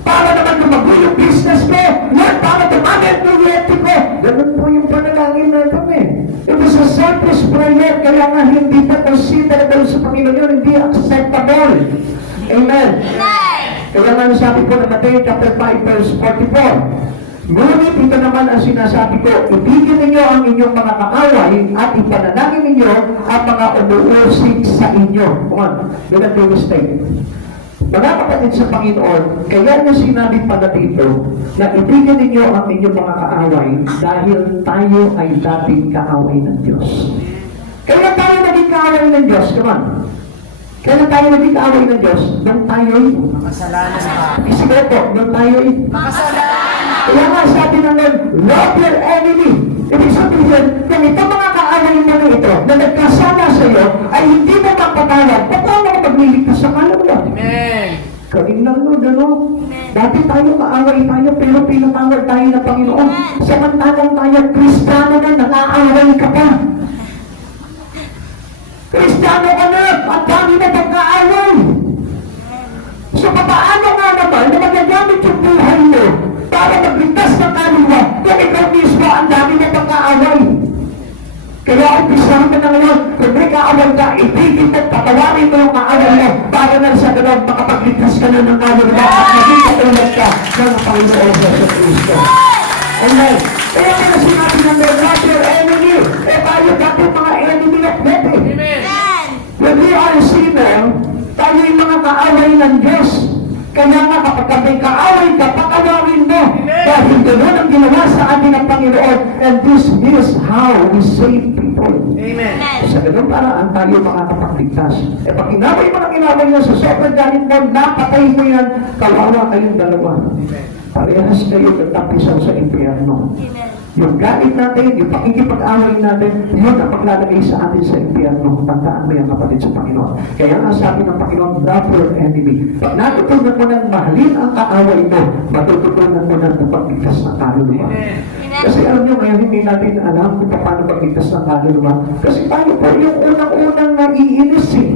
Para naman lumago yung business ko. Lord, para dumami ang kuryente ko. Ganun po yung panalangin natin It was a selfish prayer, kaya nga hindi pa considerable sa Panginoon yun, hindi acceptable. Amen. Kaya nga sabi ko na Matthew chapter 5 verse 44. Ngunit ito naman ang sinasabi ko, ibigin ninyo ang inyong mga kaaway at ipanalangin ninyo ang mga umuusig sa inyo. Come on, do not do mistake. Mga kapatid sa Panginoon, kaya niya sinabi pala dito na ibigin ninyo ang inyong mga kaaway dahil tayo ay dating kaaway ng Diyos. Kaya tayo naging kaaway ng Diyos, come on. Kaya tayo naging kaaway ng Diyos, nang tayo'y Makasalanan pa. isigaw po, nang tayo'y Makasalanan. kaya nga sabi ng Lord, love your enemy. Ibig sabihin, kung itong mga kaaway mo na ito na nagkasama sa iyo ay hindi mo mapatawad, paano ka magliligtas sa kaluluwa? Amen. Kaling lang Lord, ano? Dati tayo kaaway tayo, pero pinatawad tayo ng Panginoon. Samantalang tayo, Kristiyano na, nakaaway ka pa. Kristiyano ka na, at dami na pagkaaway. So, paano nga naman na magagamit yung buhay mo para magligtas ng kaluluwa kung ikaw mismo ang dami na pagkaaway? Kaya umpisahan mo na ngayon, kung may kaaway ka, ibigin mo, patawarin mo yung kaaway mo para na sa ganun makapagligtas ka na ng kaluluwa at maging katulad ka ng Panginoon sa Kristo. Amen. Kaya kaya sinabi ng Lord, love your enemy. Tayo dati mga enemy of God. Amen. When we are a sinner, tayo yung mga kaaway ng Diyos. Kaya nga kapag may kaaway ka, patawarin mo. Dahil ganoon ang ginawa sa atin ng Panginoon. And this is how we save people. Amen. Sa ganun paraan tayo makakapagligtas. E pag inaway mo ng inaway niya sa sobrang galit mo, napatay mo yan, kawawa kayong dalawa. Parehas kayo nagtapisan sa impyerno. Yung galit natin, yung pakikipag-away natin, yun ang paglalagay sa atin sa impyerno. Tandaan mo yan kapatid sa Panginoon. Kaya nga sabi ng Panginoon, love your enemy. Pag natutunan mo ng mahalin ang kaaway mo, matututunan mo ng pagligtas ng kaluluwa. Kasi alam nyo ngayon, hindi natin alam kung paano pagligtas ng kaluluwa. Kasi tayo po yung unang-unang naiinis eh.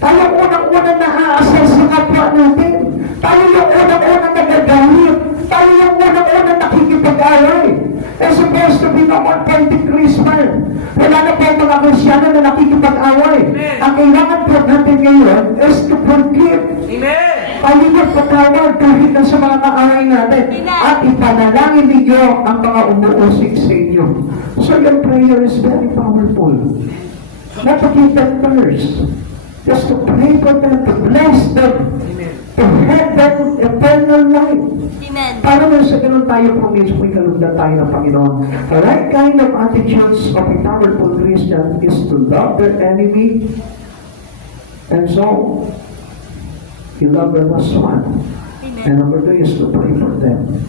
Tayo yung unang-unang naaasal sa kapwa natin. Tayo yung unang-unang nagagalit. Tayo yung unang-unang nakikipag-away. It's supposed to be no more fighting Christmas. Wala na po mga Krisyano na nakikipag-away. Ang kailangan po natin ngayon is to forgive. Amen. Palibot patawad kahit na sa mga kaaway natin. At ipanalangin ninyo ang mga umuusik sa inyo. So your prayer is very powerful. Not to give them first. Just to pray for them, to bless them, to have them eternal life. Para na sa ganun tayo po mismo ikalugdan tayo ng Panginoon. The right kind of attitudes of a powerful Christian is to love their enemy. And so, you love the last one. And number 2 is to pray for them.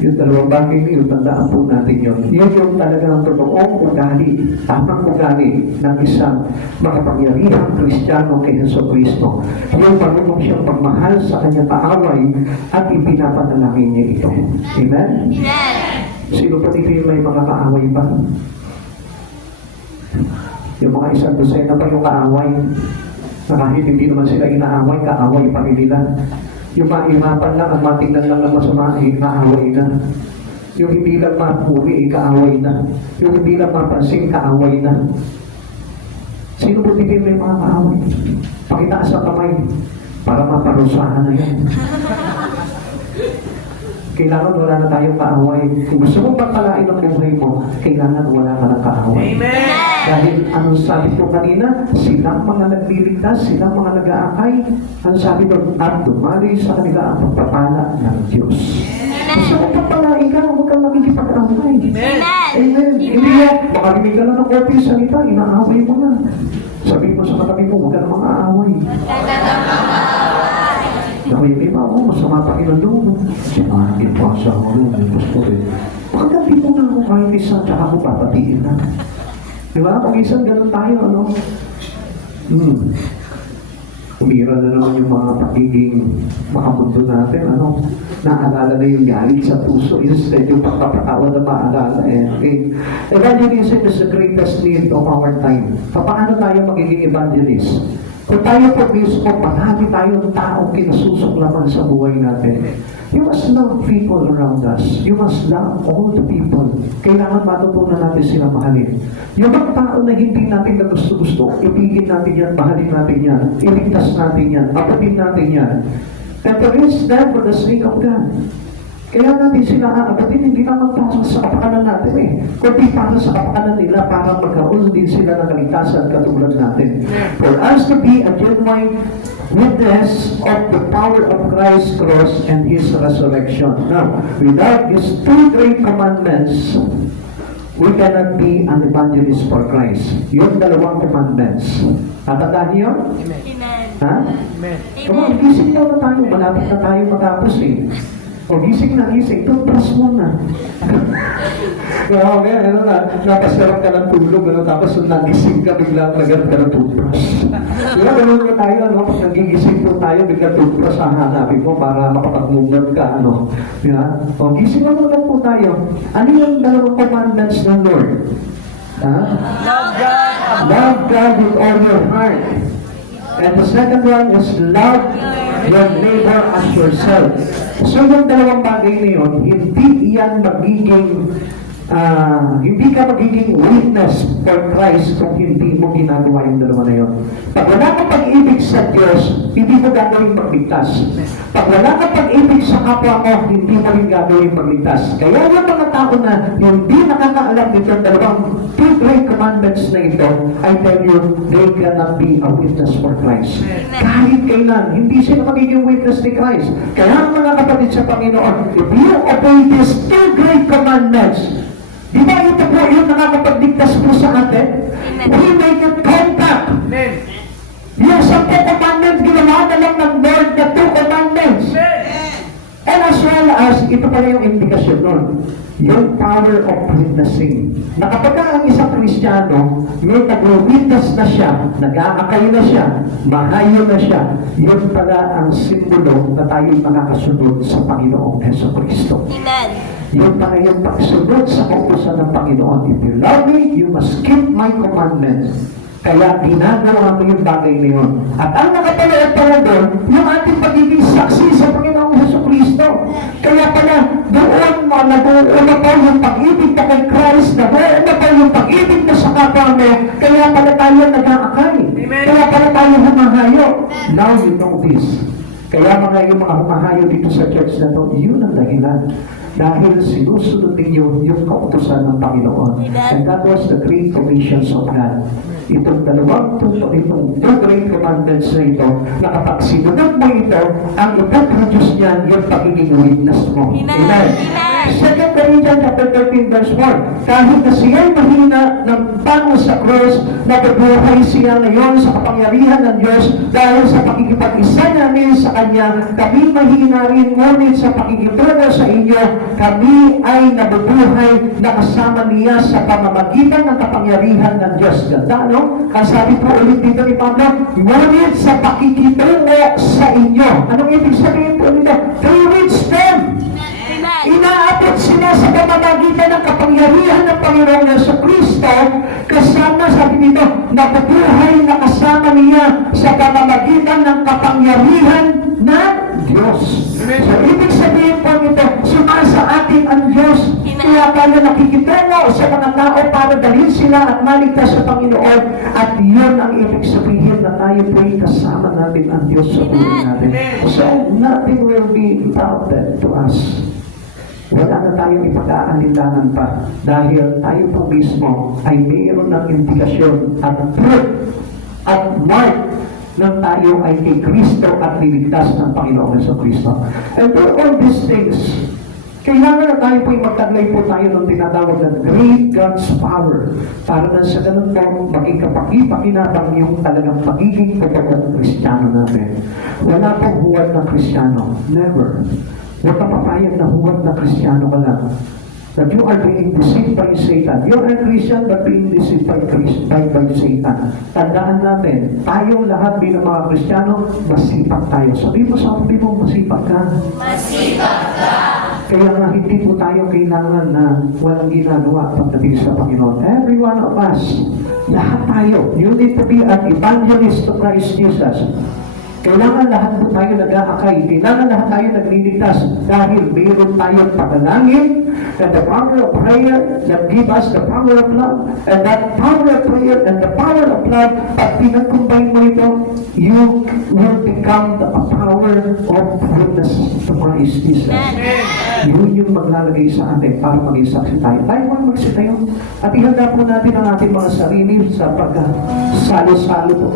Yung dalawang bagay niyo, tandaan po natin yun. Yun yung talagang totoong ugali, tamang ugali ng isang makapangyarihang Kristiyano kay Jesucristo. Yung marunong siyang pagmahal sa kanyang kaaway at ipinapanalangin niya ito. Amen? Sino pa dito yung may mga kaaway ba? Yung mga isang dosena pa yung kaaway na kahit hindi naman sila inaaway, kaaway pa rin nila. Yung maimapan lang at matingnan lang ng masama, kaaway na. Yung hindi lang mapuri, kaaway na. Yung hindi lang mapansin, kaaway na. Sino po tingin may mga kaaway? Pakitaas ang kamay para maparusahan na yan. Kailangan wala na tayong kaaway. Kung gusto mong pagpalain ang buhay mo, kailangan wala ka ng kaaway. Amen. Dahil ano sabi ko kanina, silang mga nagliligtas, silang mga nag-aakay, ang sabi doon, at dumali sa kanila ang pagpapala ng Diyos. Gusto mong pagpalain ka, huwag kang makikipag-away. Amen. Hindi yan, makarinig ka lang ng korte salita, inaaway mo na. Sabi mo sa katabi mo, huwag ka na mga aaway. Dahil may mga masama pa kinaloob. Sinahin pa sa ako, may pastor eh. Pagkati po na ako kahit isa, tsaka ako papatiin na. Di ba? Pag isang ganun tayo, ano? Umira na naman yung mga pagiging makamundo natin, ano? Naalala na yung galit sa puso, instead yung pagpapatawa na maalala eh. Okay. Evangelism is the greatest need of our time. Paano tayo magiging evangelist? Kung tayo po mismo, marami tayong taong kinasusuklaman sa buhay natin. You must love people around us. You must love all the people. Kailangan matutunan natin sila mahalin. Yung mga tao na hindi natin na gusto-gusto, ibigin natin yan, mahalin natin yan, iligtas natin yan, apatin natin yan. And to reach them for the sake of God. Kaya natin sila aagatin, hindi na magpasok sa sa kapakanan natin eh. Kundi para sa kapakanan nila, para magkaroon din sila ng kaligtasan katulad natin. For us to be a genuine witness of the power of Christ's cross and His resurrection. Now, without these two great commandments, we cannot be an evangelist for Christ. Yung dalawang commandments. Tatandaan niyo? Amen. Ha? Amen. Come on, gising na tayo. Malapit na tayo matapos eh. O gising na gising, toothbrush muna. Grabe, ano na, napasarap ka ng tulog, ano, tapos nagising ka, biglang nagano ka ng toothbrush. Diba, ganun na tayo, ano, pag nagigising po tayo, biglang toothbrush ang hanapin mo para makapag-movement ka, ano. Diba? O gising na muna po tayo. Ano yung dalawang commandments ng Lord? Ha? Love God with all your heart. And the second one is love your neighbor as yourself. So yung dalawang bagay na yun, hindi yan magiging, hindi ka magiging witness for Christ kung hindi mo ginagawa yung dalawa na yun. Pag wala kang pag-ibig sa Diyos, hindi mo gagawin magligtas. Pag wala kang pag-ibig sa kapwa mo, hindi mo rin gagawin magligtas. Kaya yung mga tao na hindi nakakaalam nito dalawang two great commandments na ito, I tell you, they cannot be a witness for Christ. Kahit kailan, hindi sila magiging witness ni Christ. Kaya mga kapatid sa Panginoon, if you obey these two great commandments, di ba ito po yung nakakapagligtas po sa atin? We make it contact. Amen. Yung 10 commandments, ginawa na lang ng Lord na 2 commandments. And as well as, ito pala yung implikasyon nun, yung power of witnessing. Na kapag ang isang Kristiyano, may nag-witness na siya, nag-aakay na siya, mahayo na siya, yun pala ang simbolo na tayo makakasunod sa Panginoong Jesucristo. Amen. Yun pala yung pagsunod sa kautusan ng Panginoon. If you love me, you must keep my commandments. Kaya ginagawa mo yung bagay na yun. At ang nakapanood pala doon, yung ating pagiging saksi sa Panginoong Jesucristo. Kaya pala, doon mo, nabuuna pa yung pag-ibig na kay Christ, nabuuna pa yung pag-ibig na sa kapwa mo, kaya pala tayo nag-aakay. Kaya pala tayo humahayo. Now you know this. Kaya mga yung mga humahayo dito sa church na to, yun ang dahilan. Dahil sinusunod ninyo yung kautusan ng Panginoon. And that was the great commissions of God. Itong dalawang itong two great commandments na ito, na kapag sinunod mo ito, ang ipaproduce niyan yung pagiging witness mo. Amen. 2 Corinthians chapter 13 verse 4. Kahit na siya'y mahina ng bango sa cross, nabubuhay siya ngayon sa kapangyarihan ng Diyos dahil sa pakikipag-isa namin sa Kanya, kami mahina rin, ngunit sa pakikitulad sa inyo, kami ay nabubuhay na kasama niya sa pamamagitan ng kapangyarihan ng Diyos. Ganda, no? Ang sabi po ulit dito ni Pablo, ngunit sa pakikitungo sa inyo. Anong ibig sabihin po nito? To reach them. Inaabot sila sa pamamagitan ng kapangyarihan ng Panginoong Jesucristo, kasama, sabi nito, nabubuhay na kasama niya sa pamamagitan ng kapangyarihan ng Diyos. So, ibig sabihin po nito, sumasa atin ang Diyos. Kaya tayo nakikitungo sa mga tao para dalhin sila at maligtas sa Panginoon. At yun ang ibig sabihin na tayo po'y kasama natin ang Diyos sa buhay natin. So, nothing will be without that to us. Wala na tayong ipag-aalinlangan pa dahil tayo po mismo ay mayroon ng indikasyon at proof at mark ng tayo ay kay Kristo at niligtas ng Panginoong Jesucristo. And for all these things, kailangan na tayo po'y magtaglay po tayo ng tinatawag ng great God's power para na sa ganun po maging kapaki-pakinabang yung talagang pagiging totoong Kristiyano natin. Wala pong huwad ng Kristiyano. Never. Huwag ka papayag na huwag na Kristiyano ka lang. That you are being deceived by Satan. You are a Christian but being deceived by Satan. Tandaan natin, tayong lahat bilang mga Kristiyano, masipag tayo. Sabi mo sa akin mo, masipag ka. Masipag ka. Kaya nga hindi po tayo kailangan na walang ginagawa pagdating sa Panginoon. Every one of us, lahat tayo, you need to be an evangelist to Christ Jesus. Kailangan lahat po tayo nag-aakay. Kailangan lahat tayo nagliligtas dahil mayroon tayong pagalangin and the power of prayer that give us the power of love. And that power of prayer and the power of love, pag pinag-combine mo ito, you you will become the power of witness to Christ Jesus. Yun yung maglalagay sa atin para maging saksi tayo. Tayo mo magsitayo. At ihanda po natin ang ating mga sarili sa pagkasalo-salo po.